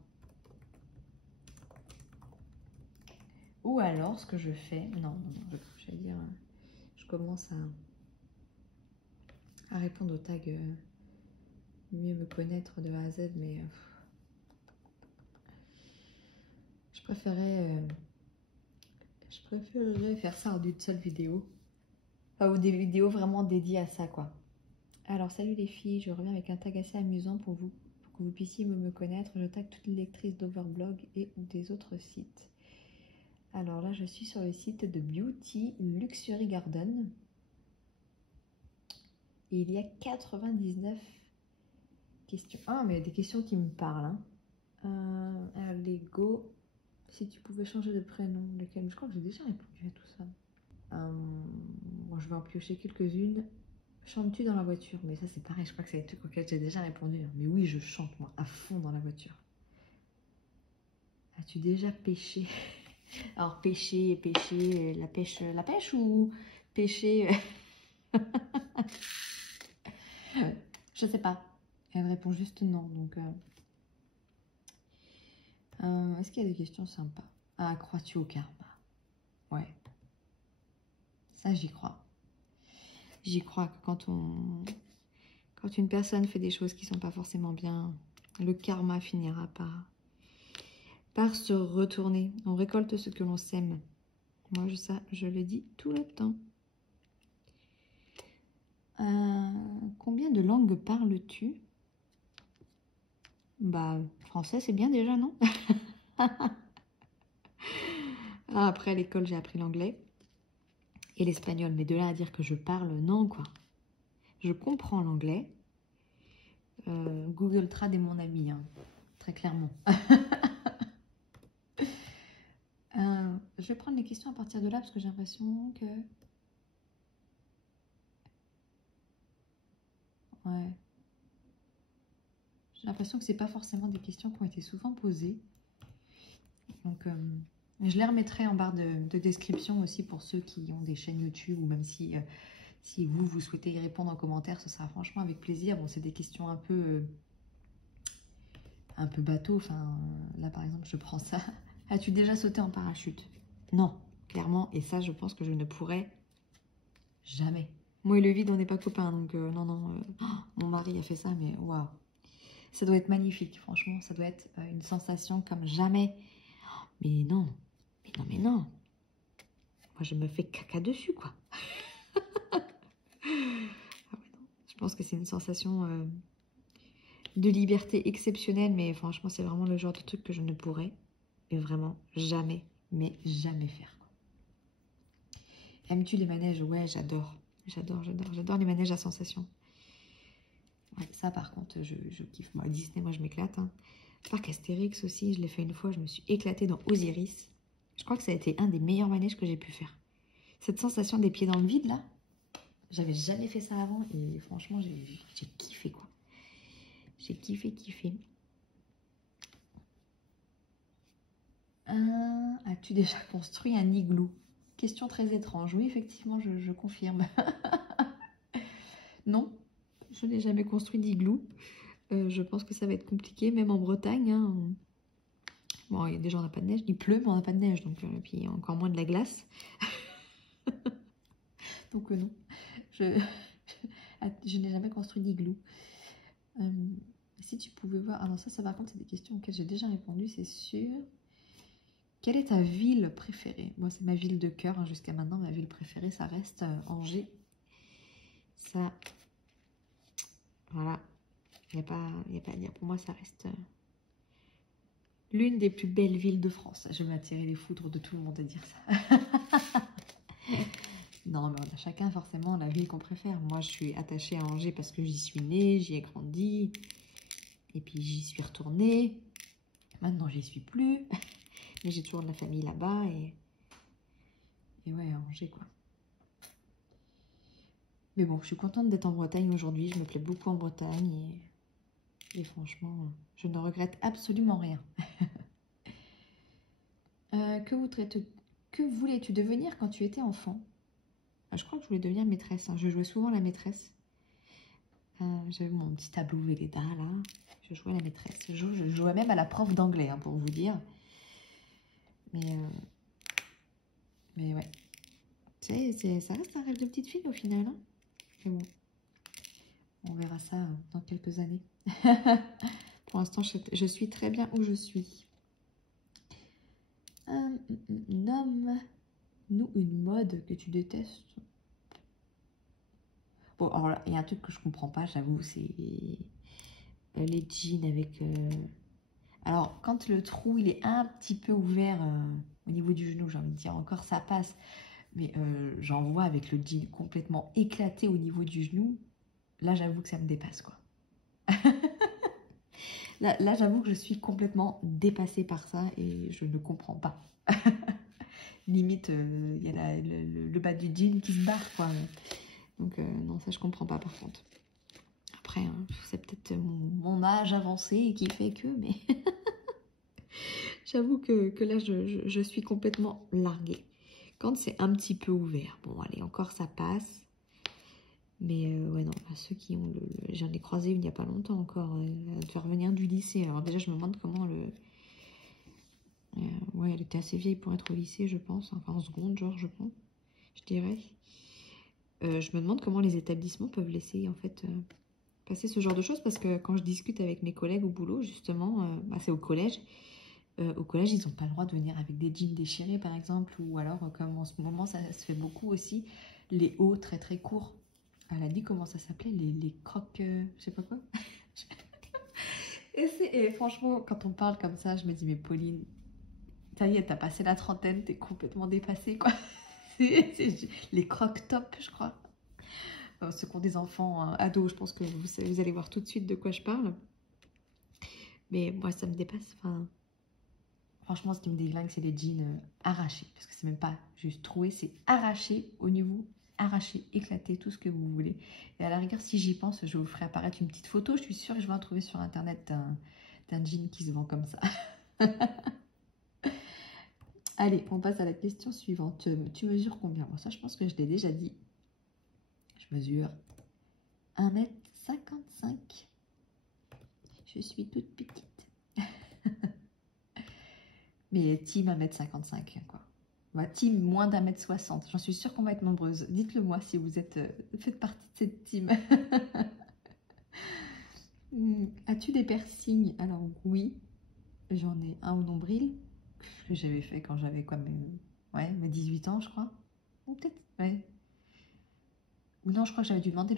Ou alors, ce que je fais... Non, je vais dire... Je commence à répondre au tag mieux me connaître de A à Z, mais... je préférerais faire ça en d'une seule vidéo. Enfin, ou des vidéos vraiment dédiées à ça, quoi. Alors, salut les filles, je reviens avec un tag assez amusant pour que vous puissiez me connaître. Je tag toutes les lectrices d'Overblog et des autres sites. Alors là, je suis sur le site de Beauty Luxury Garden. Et il y a 99 questions. Ah, mais il y a des questions qui me parlent. Hein. Lego, si tu pouvais changer de prénom, lequel? Je crois que j'ai déjà répondu à tout ça. Bon, je vais en piocher quelques-unes. Chantes-tu dans la voiture? Mais ça, c'est pareil, je crois que c'est des trucs auxquels j'ai déjà répondu. Mais oui, je chante, moi, à fond dans la voiture. As-tu déjà pêché? Alors, pêcher, la pêche ou pêcher? Je sais pas. Elle répond juste non, donc... est-ce qu'il y a des questions sympas? Ah, crois-tu au karma? Ouais. Ça, j'y crois. J'y crois que quand une personne fait des choses qui sont pas forcément bien, le karma finira par se retourner. On récolte ce que l'on sème. Moi, ça, je le dis tout le temps. Combien de langues parles-tu? Bah, français, c'est bien déjà, non? Après, à l'école, j'ai appris l'anglais et l'espagnol. Mais de là à dire que je parle, non, quoi. Je comprends l'anglais. Google Trad est mon ami, hein, très clairement. Je vais prendre les questions à partir de là parce que j'ai l'impression que... Ouais. J'ai l'impression que c'est pas forcément des questions qui ont été souvent posées. Donc, je les remettrai en barre de description aussi pour ceux qui ont des chaînes YouTube ou même si vous souhaitez y répondre en commentaire, ce sera franchement avec plaisir. Bon, c'est des questions un peu bateau. Enfin, là, par exemple, je prends ça. As-tu déjà sauté en parachute? Non, clairement. Et ça, je pense que je ne pourrais jamais. Moi et le vide, on n'est pas copains. Donc, non. Mon mari a fait ça, mais waouh. Ça doit être magnifique, franchement. Ça doit être une sensation comme jamais Mais non, mais non, mais non. Moi, je me fais caca dessus, quoi. Ah ouais, non. Je pense que c'est une sensation de liberté exceptionnelle, mais franchement, c'est vraiment le genre de truc que je ne pourrais, mais vraiment, jamais, mais jamais faire, quoi. Aimes-tu les manèges? Ouais, j'adore. J'adore les manèges à sensations. Ouais, ça, par contre, je kiffe. Moi, Disney, moi, je m'éclate. Hein. Parc Astérix aussi, je l'ai fait une fois, je me suis éclatée dans Osiris. Je crois que ça a été un des meilleurs manèges que j'ai pu faire. Cette sensation des pieds dans le vide, là, j'avais jamais fait ça avant et franchement, j'ai kiffé, quoi. J'ai kiffé. As-tu déjà construit un igloo? Question très étrange. Oui, effectivement, je confirme. Non, je n'ai jamais construit d'igloo. Je pense que ça va être compliqué, même en Bretagne. Hein. Bon, déjà, on n'a pas de neige. Il pleut, mais on n'a pas de neige. Donc, puis encore moins de la glace. Donc, non. Je n'ai jamais construit d'igloo. Si tu pouvais voir... Ah non, ça par contre, c'est des questions auxquelles j'ai déjà répondu, c'est sûr. Quelle est ta ville préférée? Moi, c'est ma ville de cœur. Hein, jusqu'à maintenant, ma ville préférée, ça reste Angers. Ça... Voilà. Il n'y a pas à dire. Pour moi, ça reste l'une des plus belles villes de France. Je vais m'attirer les foudres de tout le monde de dire ça. Non, mais on a chacun forcément la ville qu'on préfère. Moi, je suis attachée à Angers parce que j'y suis née, j'y ai grandi. Et puis, j'y suis retournée. Maintenant, j'y suis plus. Mais j'ai toujours de la famille là-bas. Et ouais, Angers, quoi. Mais bon, je suis contente d'être en Bretagne aujourd'hui. Je me plais beaucoup en Bretagne. Et franchement, je ne regrette absolument rien. Que voulais-tu devenir quand tu étais enfant? Je crois que je voulais devenir maîtresse. Hein. Je jouais souvent la maîtresse. J'avais mon petit tableau Velleda là. Je jouais la maîtresse. Je jouais même à la prof d'anglais, hein, pour vous dire. Mais ouais. Ça reste un rêve de petite fille au final. Hein. Mais bon, on verra ça dans quelques années. Pour l'instant, je suis très bien où je suis. Nomme-nous une mode que tu détestes. Bon, alors là, il y a un truc que je comprends pas, j'avoue, c'est les jeans avec... Alors, quand le trou, il est un petit peu ouvert au niveau du genou, j'ai envie de dire, encore ça passe. Mais j'en vois avec le jean complètement éclaté au niveau du genou. Là, j'avoue que ça me dépasse, quoi. Là j'avoue que je suis complètement dépassée par ça et je ne comprends pas. Limite, il y a le bas du jean qui se barre, quoi. Donc, non, ça, je comprends pas, par contre. Après, hein, c'est peut-être mon âge avancé qui fait que, mais... J'avoue que là, je suis complètement larguée. Quand c'est un petit peu ouvert, bon, allez, encore, ça passe. Mais ouais, non, ceux qui ont j'en ai croisé il n'y a pas longtemps encore, à faire venir du lycée. Alors déjà, je me demande comment ouais, elle était assez vieille pour être au lycée, je pense. Enfin, en seconde, genre, je pense, je dirais. Je me demande comment les établissements peuvent laisser, en fait, passer ce genre de choses. Parce que quand je discute avec mes collègues au boulot, justement, bah, c'est au collège. Au collège, ils n'ont pas le droit de venir avec des jeans déchirés, par exemple. Ou alors, comme en ce moment, ça se fait beaucoup aussi, les hauts très très courts. Elle a dit comment ça s'appelait, les crocs, je sais pas quoi. Et franchement, quand on parle comme ça, je me dis, mais Pauline, ça y est, t'as passé la trentaine, t'es complètement dépassée, quoi. Les crocs top, je crois. Ceux qui ont des enfants ados, je pense que vous allez voir tout de suite de quoi je parle. Mais moi, ça me dépasse. Enfin, franchement, ce qui me déglingue, c'est les jeans arrachés. Parce que c'est même pas juste troué, c'est arraché au niveau arraché, éclaté, tout ce que vous voulez. Et à la rigueur, si j'y pense, je vous ferai apparaître une petite photo. Je suis sûre que je vais en trouver sur internet d'un jean qui se vend comme ça. Allez, on passe à la question suivante. Tu mesures combien? Moi, ça, je pense que je l'ai déjà dit. Je mesure 1m55. Je suis toute petite. Mais team 1m55, quoi. Ma team moins d'1m60. J'en suis sûre qu'on va être nombreuses. Dites-le moi si vous êtes faites partie de cette team. As-tu des piercings? Alors oui, j'en ai un au nombril. que j'avais fait quand j'avais quoi, mes 18 ans, je crois. Ou peut-être, ouais. Ou non, je crois que j'avais dû demander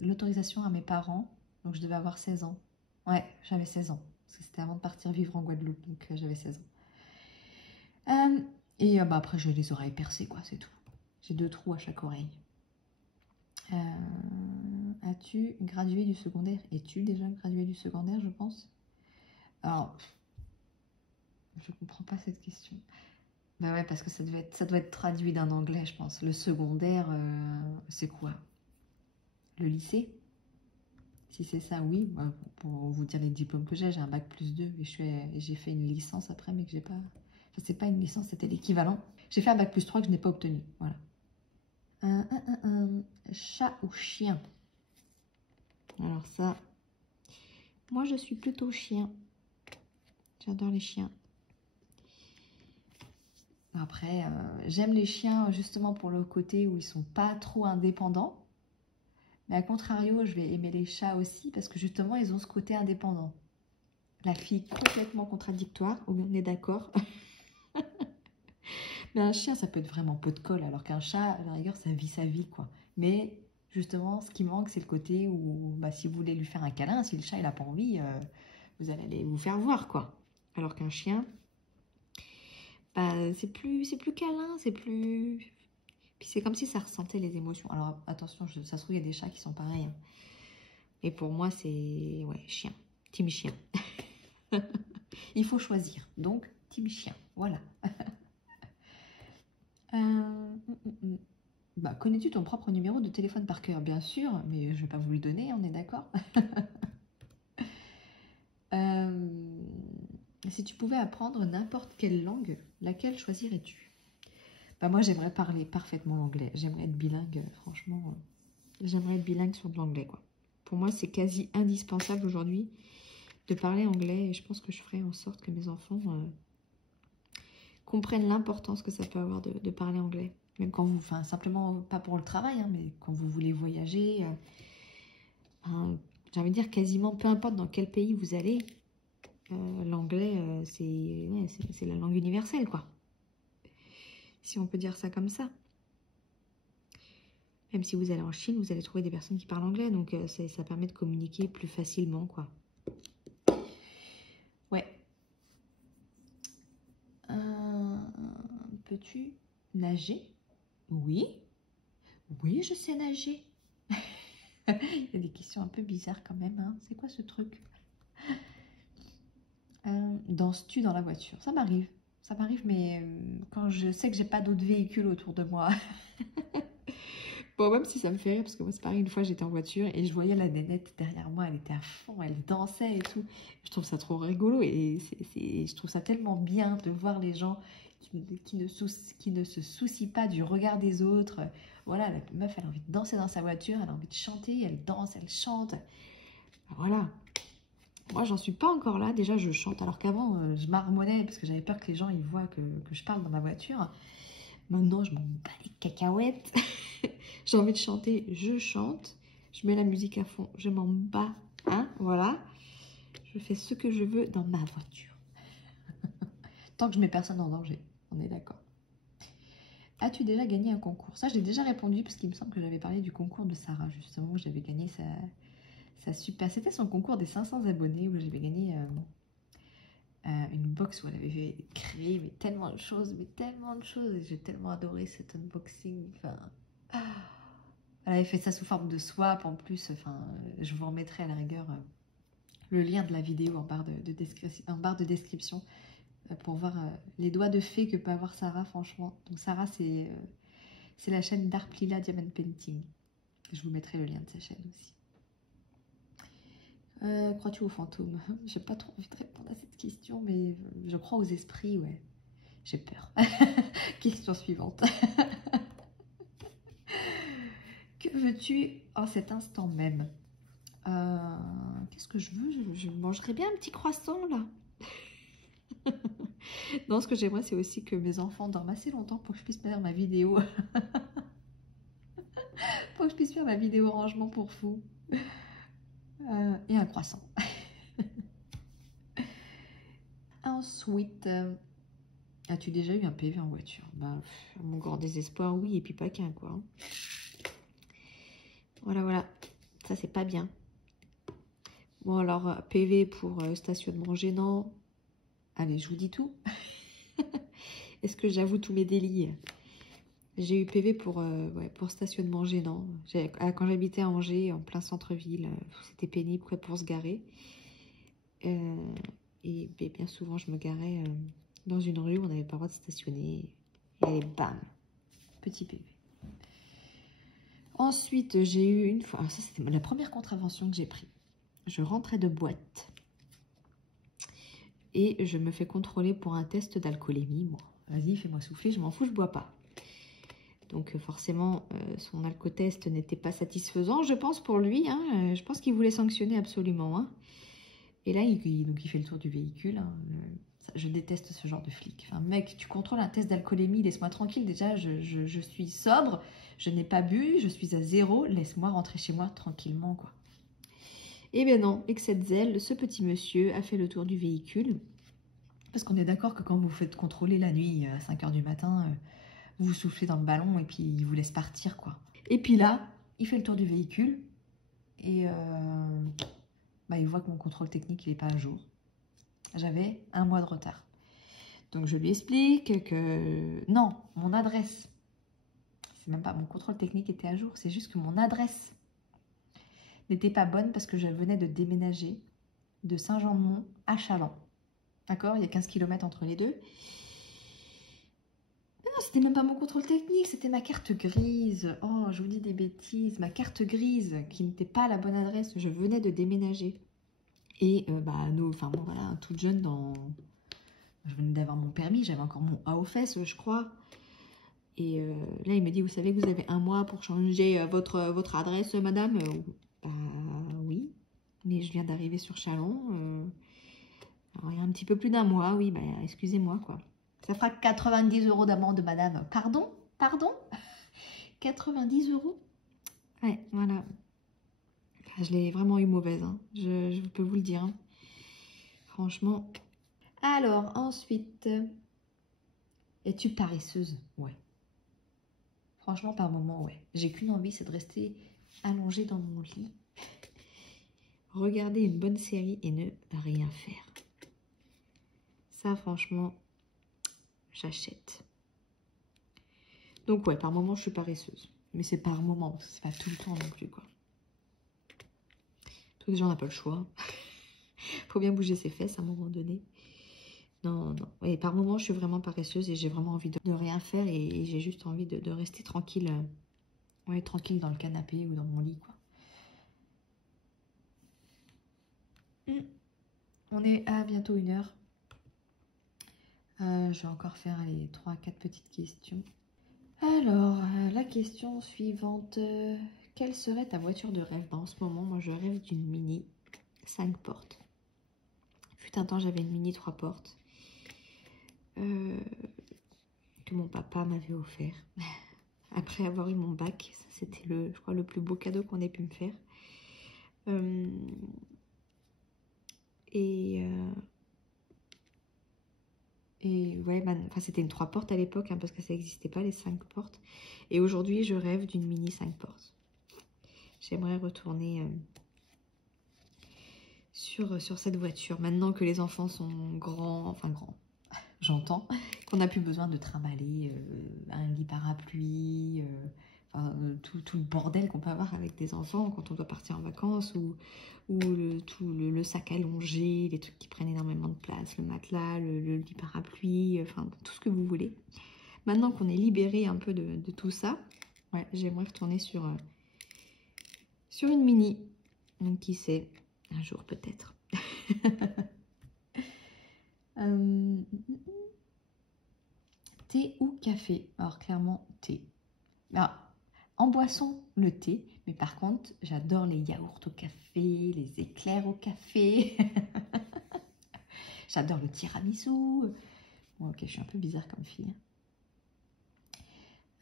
l'autorisation à mes parents. Donc, je devais avoir 16 ans. Ouais, j'avais 16 ans. Parce que c'était avant de partir vivre en Guadeloupe. Donc, j'avais 16 ans. Et bah, après, j'ai les oreilles percées, quoi, c'est tout. J'ai 2 trous à chaque oreille. As-tu gradué du secondaire? Es-tu déjà gradué du secondaire, je pense? Alors, je comprends pas cette question. Bah ouais, parce que ça doit être traduit d'un anglais, je pense. Le secondaire, c'est quoi? Le lycée? Si c'est ça, oui. Bah, pour vous dire les diplômes que j'ai un bac+2 et j'ai fait une licence après, mais que j'ai pas... Enfin, c'est pas une licence, c'était l'équivalent. J'ai fait un bac+3 que je n'ai pas obtenu. Voilà. Chat ou chien? Alors ça, moi je suis plutôt chien. J'adore les chiens. Après, j'aime les chiens justement pour le côté où ils sont pas trop indépendants. Mais à contrario, je vais aimer les chats aussi parce que justement, ils ont ce côté indépendant. La fille complètement contradictoire, on est d'accord. Mais un chien, ça peut être vraiment pot de colle, alors qu'un chat, à la rigueur, ça vit sa vie, quoi. Mais justement, ce qui manque, c'est le côté où, bah, si vous voulez lui faire un câlin, si le chat, il n'a pas envie, vous allez aller vous faire voir, quoi. Alors qu'un chien, bah, c'est plus câlin, c'est plus... Puis c'est comme si ça ressentait les émotions. Alors attention, ça se trouve, il y a des chats qui sont pareils. Hein. Et pour moi, c'est... Ouais, chien. Team chien. Il faut choisir. Donc, team chien. Voilà. Bah, connais-tu ton propre numéro de téléphone par cœur? Bien sûr, mais je ne vais pas vous le donner, on est d'accord. Si tu pouvais apprendre n'importe quelle langue, laquelle choisirais-tu? Bah, moi, j'aimerais parler parfaitement l'anglais. J'aimerais être bilingue, franchement. J'aimerais être bilingue sur de l'anglais, quoi. Pour moi, c'est quasi indispensable aujourd'hui de parler anglais. Et je pense que je ferai en sorte que mes enfants comprennent l'importance que ça peut avoir de parler anglais. Même quand vous, enfin, simplement, pas pour le travail, hein, mais quand vous voulez voyager, j'ai envie de dire quasiment, peu importe dans quel pays vous allez, l'anglais, c'est la langue universelle, quoi. Si on peut dire ça comme ça. Même si vous allez en Chine, vous allez trouver des personnes qui parlent anglais, donc ça permet de communiquer plus facilement, quoi. Ouais. Peux-tu nager? Oui. Oui, je sais nager. Il y a des questions un peu bizarres quand même. Hein. C'est quoi ce truc? Danses-tu dans la voiture? Ça m'arrive. Ça m'arrive, mais quand je sais que j'ai pas d'autres véhicules autour de moi. Bon, même si ça me fait rire, parce que moi, c'est pareil, une fois, j'étais en voiture et je voyais la nénette derrière moi, elle était à fond, elle dansait et tout. Je trouve ça trop rigolo et je trouve ça tellement bien de voir les gens qui ne se soucient pas du regard des autres. Voilà, la meuf, elle a envie de danser dans sa voiture, elle a envie de chanter, elle danse, elle chante. Voilà. Moi, j'en suis pas encore là. Déjà, je chante, alors qu'avant, je marmonnais parce que j'avais peur que les gens ils voient que je parle dans ma voiture. Maintenant, je m'en bats les cacahuètes. J'ai envie de chanter, je chante. Je mets la musique à fond, je m'en bats. Hein, voilà. Je fais ce que je veux dans ma voiture. Tant que je mets personne en danger. On est d'accord. As-tu déjà gagné un concours? Ça, j'ai déjà répondu parce qu'il me semble que j'avais parlé du concours de Sarah, justement, où j'avais gagné sa super... C'était son concours des 500 abonnés, où j'avais gagné une box où elle avait créé mais tellement de choses, et j'ai tellement adoré cet unboxing. Enfin, elle avait fait ça sous forme de swap en plus. Enfin, je vous remettrai à la rigueur le lien de la vidéo en barre de description pour voir les doigts de fée que peut avoir Sarah, franchement. Donc Sarah, c'est la chaîne Dark Lila Diamond Painting. Je vous mettrai le lien de sa chaîne aussi. Crois-tu aux fantômes? J'ai pas trop envie de répondre à cette question, mais je crois aux esprits, ouais. J'ai peur. Question suivante. Que veux-tu en cet instant même? Qu'est-ce que je veux? Je mangerais bien un petit croissant, là. Non, ce que j'aimerais, c'est aussi que mes enfants dorment assez longtemps pour que je puisse faire ma vidéo. Pour que je puisse faire ma vidéo rangement pour vous. Et un croissant. Ensuite, As-tu déjà eu un PV en voiture? Bah, à mon grand désespoir, oui, et puis pas qu'un, quoi. Voilà, voilà. Ça, c'est pas bien. Bon, alors, PV pour stationnement gênant. Allez, je vous dis tout. Est-ce que j'avoue tous mes délits? J'ai eu PV pour stationnement gênant. Quand j'habitais à Angers, en plein centre-ville, c'était pénible quoi, pour se garer. Et bien souvent, je me garais dans une rue où on n'avait pas le droit de stationner. Et bam, petit PV. Ensuite, j'ai eu une fois... Alors ça, c'était la première contravention que j'ai prise. Je rentrais de boîte. Et je me fais contrôler pour un test d'alcoolémie. Bon, vas-y, fais-moi souffler, je m'en fous, je bois pas. Donc forcément, son alcotest n'était pas satisfaisant, je pense, pour lui. Hein. Je pense qu'il voulait sanctionner absolument. Hein. Et là, donc il fait le tour du véhicule. Hein. Je déteste ce genre de flic. Enfin, mec, tu contrôles un test d'alcoolémie, laisse-moi tranquille. Déjà, je suis sobre, je n'ai pas bu, je suis à 0. Laisse-moi rentrer chez moi tranquillement, quoi. Eh bien non, excès de zèle, ce petit monsieur a fait le tour du véhicule. Parce qu'on est d'accord que quand vous vous faites contrôler la nuit à 5 h du matin, vous soufflez dans le ballon et puis il vous laisse partir, quoi. Et puis là, il fait le tour du véhicule et il voit que mon contrôle technique, il n'est pas à jour. J'avais 1 mois de retard. Donc je lui explique que non, mon adresse, c'est même pas mon contrôle technique était à jour, c'est juste que mon adresse n'était pas bonne parce que je venais de déménager de Saint-Jean-de-Mont à Challans. D'accord? Il y a 15 km entre les deux. Mais non, c'était même pas mon contrôle technique, c'était ma carte grise. Oh, je vous dis des bêtises. Ma carte grise qui n'était pas la bonne adresse. Je venais de déménager. Et bon, voilà, toute jeune je venais d'avoir mon permis, j'avais encore mon A aux fesses, je crois. Et là, il me dit, vous savez que vous avez 1 mois pour changer votre adresse, madame? Bah oui, mais je viens d'arriver sur Challans. Alors, il y a un petit peu plus d'1 mois, oui, bah excusez-moi, quoi. Ça fera 90 € d'amende, madame. Pardon? Pardon? 90 €? Ouais, voilà. Je l'ai vraiment eu mauvaise, hein. Je peux vous le dire. Hein. Franchement. Alors, ensuite, es-tu paresseuse? Ouais. Franchement, par moment, ouais. J'ai qu'une envie, c'est de rester allongée dans mon lit, regarder une bonne série et ne rien faire. Ça, franchement, j'achète. Donc, ouais, par moment, je suis paresseuse. Mais c'est par moment, c'est pas tout le temps non plus, quoi. Tout déjà, on n'a pas le choix. Faut bien bouger ses fesses à un moment donné. Non, non. Et par moment, je suis vraiment paresseuse et j'ai vraiment envie de rien faire et j'ai juste envie de rester tranquille. Tranquille dans le canapé ou dans mon lit, quoi. On est à bientôt 1 heure. Je vais encore faire les 3-4 petites questions. Alors, la question suivante. Quelle serait ta voiture de rêve? En ce moment, moi, je rêve d'une Mini 5 portes. Fut un temps, j'avais une Mini 3 portes. Que mon papa m'avait offert. Après avoir eu mon bac, c'était je crois, le plus beau cadeau qu'on ait pu me faire. Et ouais, c'était une 3 portes à l'époque, hein, parce que ça n'existait pas, les 5 portes. Et aujourd'hui, je rêve d'une Mini 5 portes. J'aimerais retourner sur cette voiture. Maintenant que les enfants sont grands, j'entends, qu'on n'a plus besoin de trimballer un lit parapluie, tout le bordel qu'on peut avoir avec des enfants quand on doit partir en vacances, ou le sac allongé, les trucs qui prennent énormément de place, le matelas, le lit parapluie, tout ce que vous voulez. Maintenant qu'on est libéré un peu de tout ça, ouais, j'aimerais retourner sur une Mini. Donc qui sait, un jour peut-être. Thé ou café? Alors clairement thé. Alors, en boisson, le thé, mais par contre, j'adore les yaourts au café, les éclairs au café. J'adore le tiramisu. Bon, ok, je suis un peu bizarre comme fille.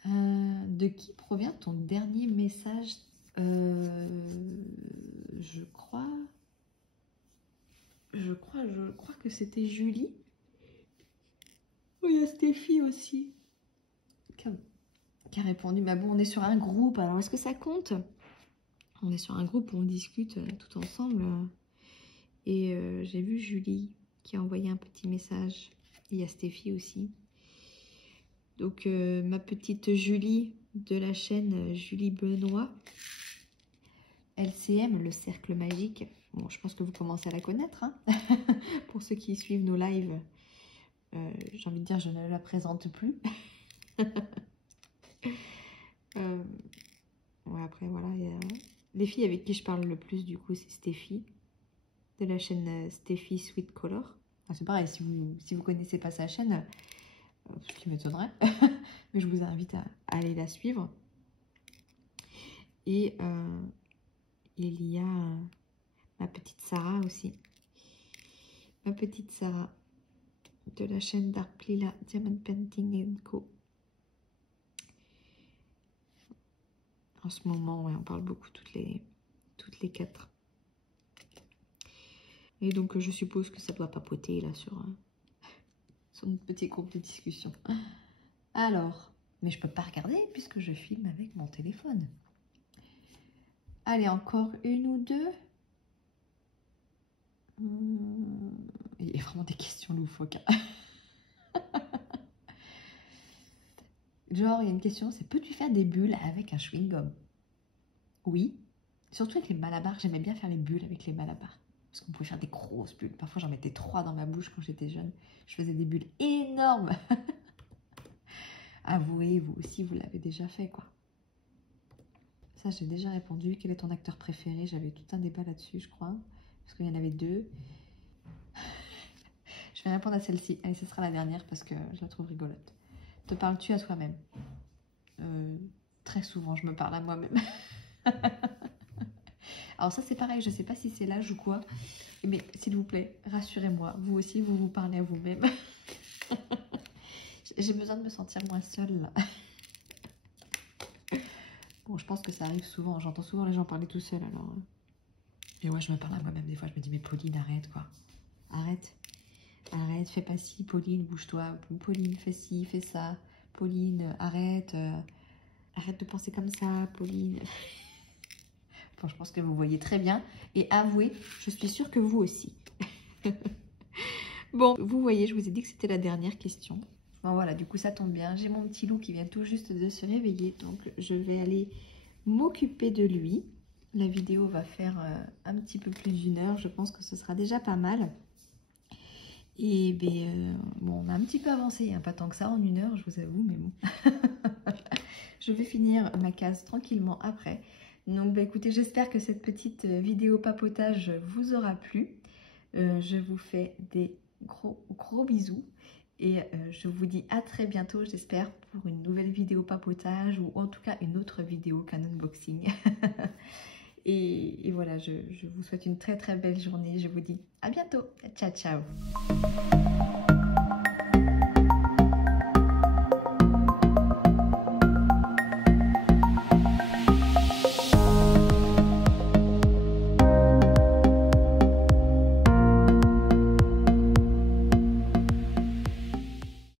De qui provient ton dernier message? Je crois que c'était Julie. Oh, il y a Stéphie aussi qui a répondu. Mais bon, on est sur un groupe, alors est-ce que ça compte? On est sur un groupe où on discute tout ensemble. Et j'ai vu Julie qui a envoyé un petit message. Il y a Stéphie aussi. Donc, ma petite Julie de la chaîne Julie Benoît. LCM, le cercle magique. Bon, je pense que vous commencez à la connaître. Hein. Pour ceux qui suivent nos lives, j'ai envie de dire, je ne la présente plus. Ouais, après, voilà. Y a... Les filles avec qui je parle le plus, du coup, c'est Stéphie. De la chaîne Stéphie Sweet Color. Ah, c'est pareil, si vous connaissez pas sa chaîne, ce qui m'étonnerait. Mais je vous invite à aller la suivre. Et il y a ma petite Sarah aussi. Ma petite Sarah de la chaîne Dark Lila Diamond Painting Co. En ce moment, ouais, on parle beaucoup toutes les 4. Et donc, je suppose que ça doit papoter là sur notre petit groupe de discussion. Alors, mais je peux pas regarder puisque je filme avec mon téléphone. Allez, encore une ou deux. Il y a vraiment des questions loufoques. Genre, il y a une question, c'est peux-tu faire des bulles avec un chewing-gum? Oui. Surtout avec les malabars, j'aimais bien faire les bulles avec les malabars. Parce qu'on pouvait faire des grosses bulles. Parfois, j'en mettais 3 dans ma bouche quand j'étais jeune. Je faisais des bulles énormes. Avouez, vous aussi, vous l'avez déjà fait, quoi. Ça, j'ai déjà répondu. Quel est ton acteur préféré? J'avais tout un débat là-dessus, je crois. Parce qu'il y en avait 2. Je vais répondre à celle-ci. Allez, ce sera la dernière parce que je la trouve rigolote. Te parles-tu à toi-même? Très souvent, je me parle à moi-même. Alors ça, c'est pareil. Je ne sais pas si c'est l'âge ou quoi. Mais s'il vous plaît, rassurez-moi. Vous aussi, vous vous parlez à vous-même. J'ai besoin de me sentir moins seule, là. Bon, je pense que ça arrive souvent. J'entends souvent les gens parler tout seuls, alors... Et ouais, je me parle à moi-même des fois. Je me dis, mais Pauline, arrête, quoi. Arrête. Arrête, fais pas ci. Pauline, bouge-toi. Pauline, fais ci, fais ça. Pauline, arrête. Arrête de penser comme ça, Pauline. Bon, je pense que vous voyez très bien. Et avouez, je suis sûre que vous aussi. Bon, vous voyez, je vous ai dit que c'était la dernière question. Bon, voilà, du coup, ça tombe bien. J'ai mon petit loup qui vient tout juste de se réveiller. Donc, je vais aller m'occuper de lui. La vidéo va faire un petit peu plus d'1 heure. Je pense que ce sera déjà pas mal. Et bon, on a un petit peu avancé. Hein, pas tant que ça en 1 heure, je vous avoue, mais bon. Je vais finir ma case tranquillement après. Donc, écoutez, j'espère que cette petite vidéo papotage vous aura plu. Je vous fais des gros bisous. Et je vous dis à très bientôt, j'espère, pour une nouvelle vidéo papotage ou en tout cas une autre vidéo qu'un unboxing. et voilà, je vous souhaite une très belle journée. Je vous dis à bientôt. Ciao, ciao.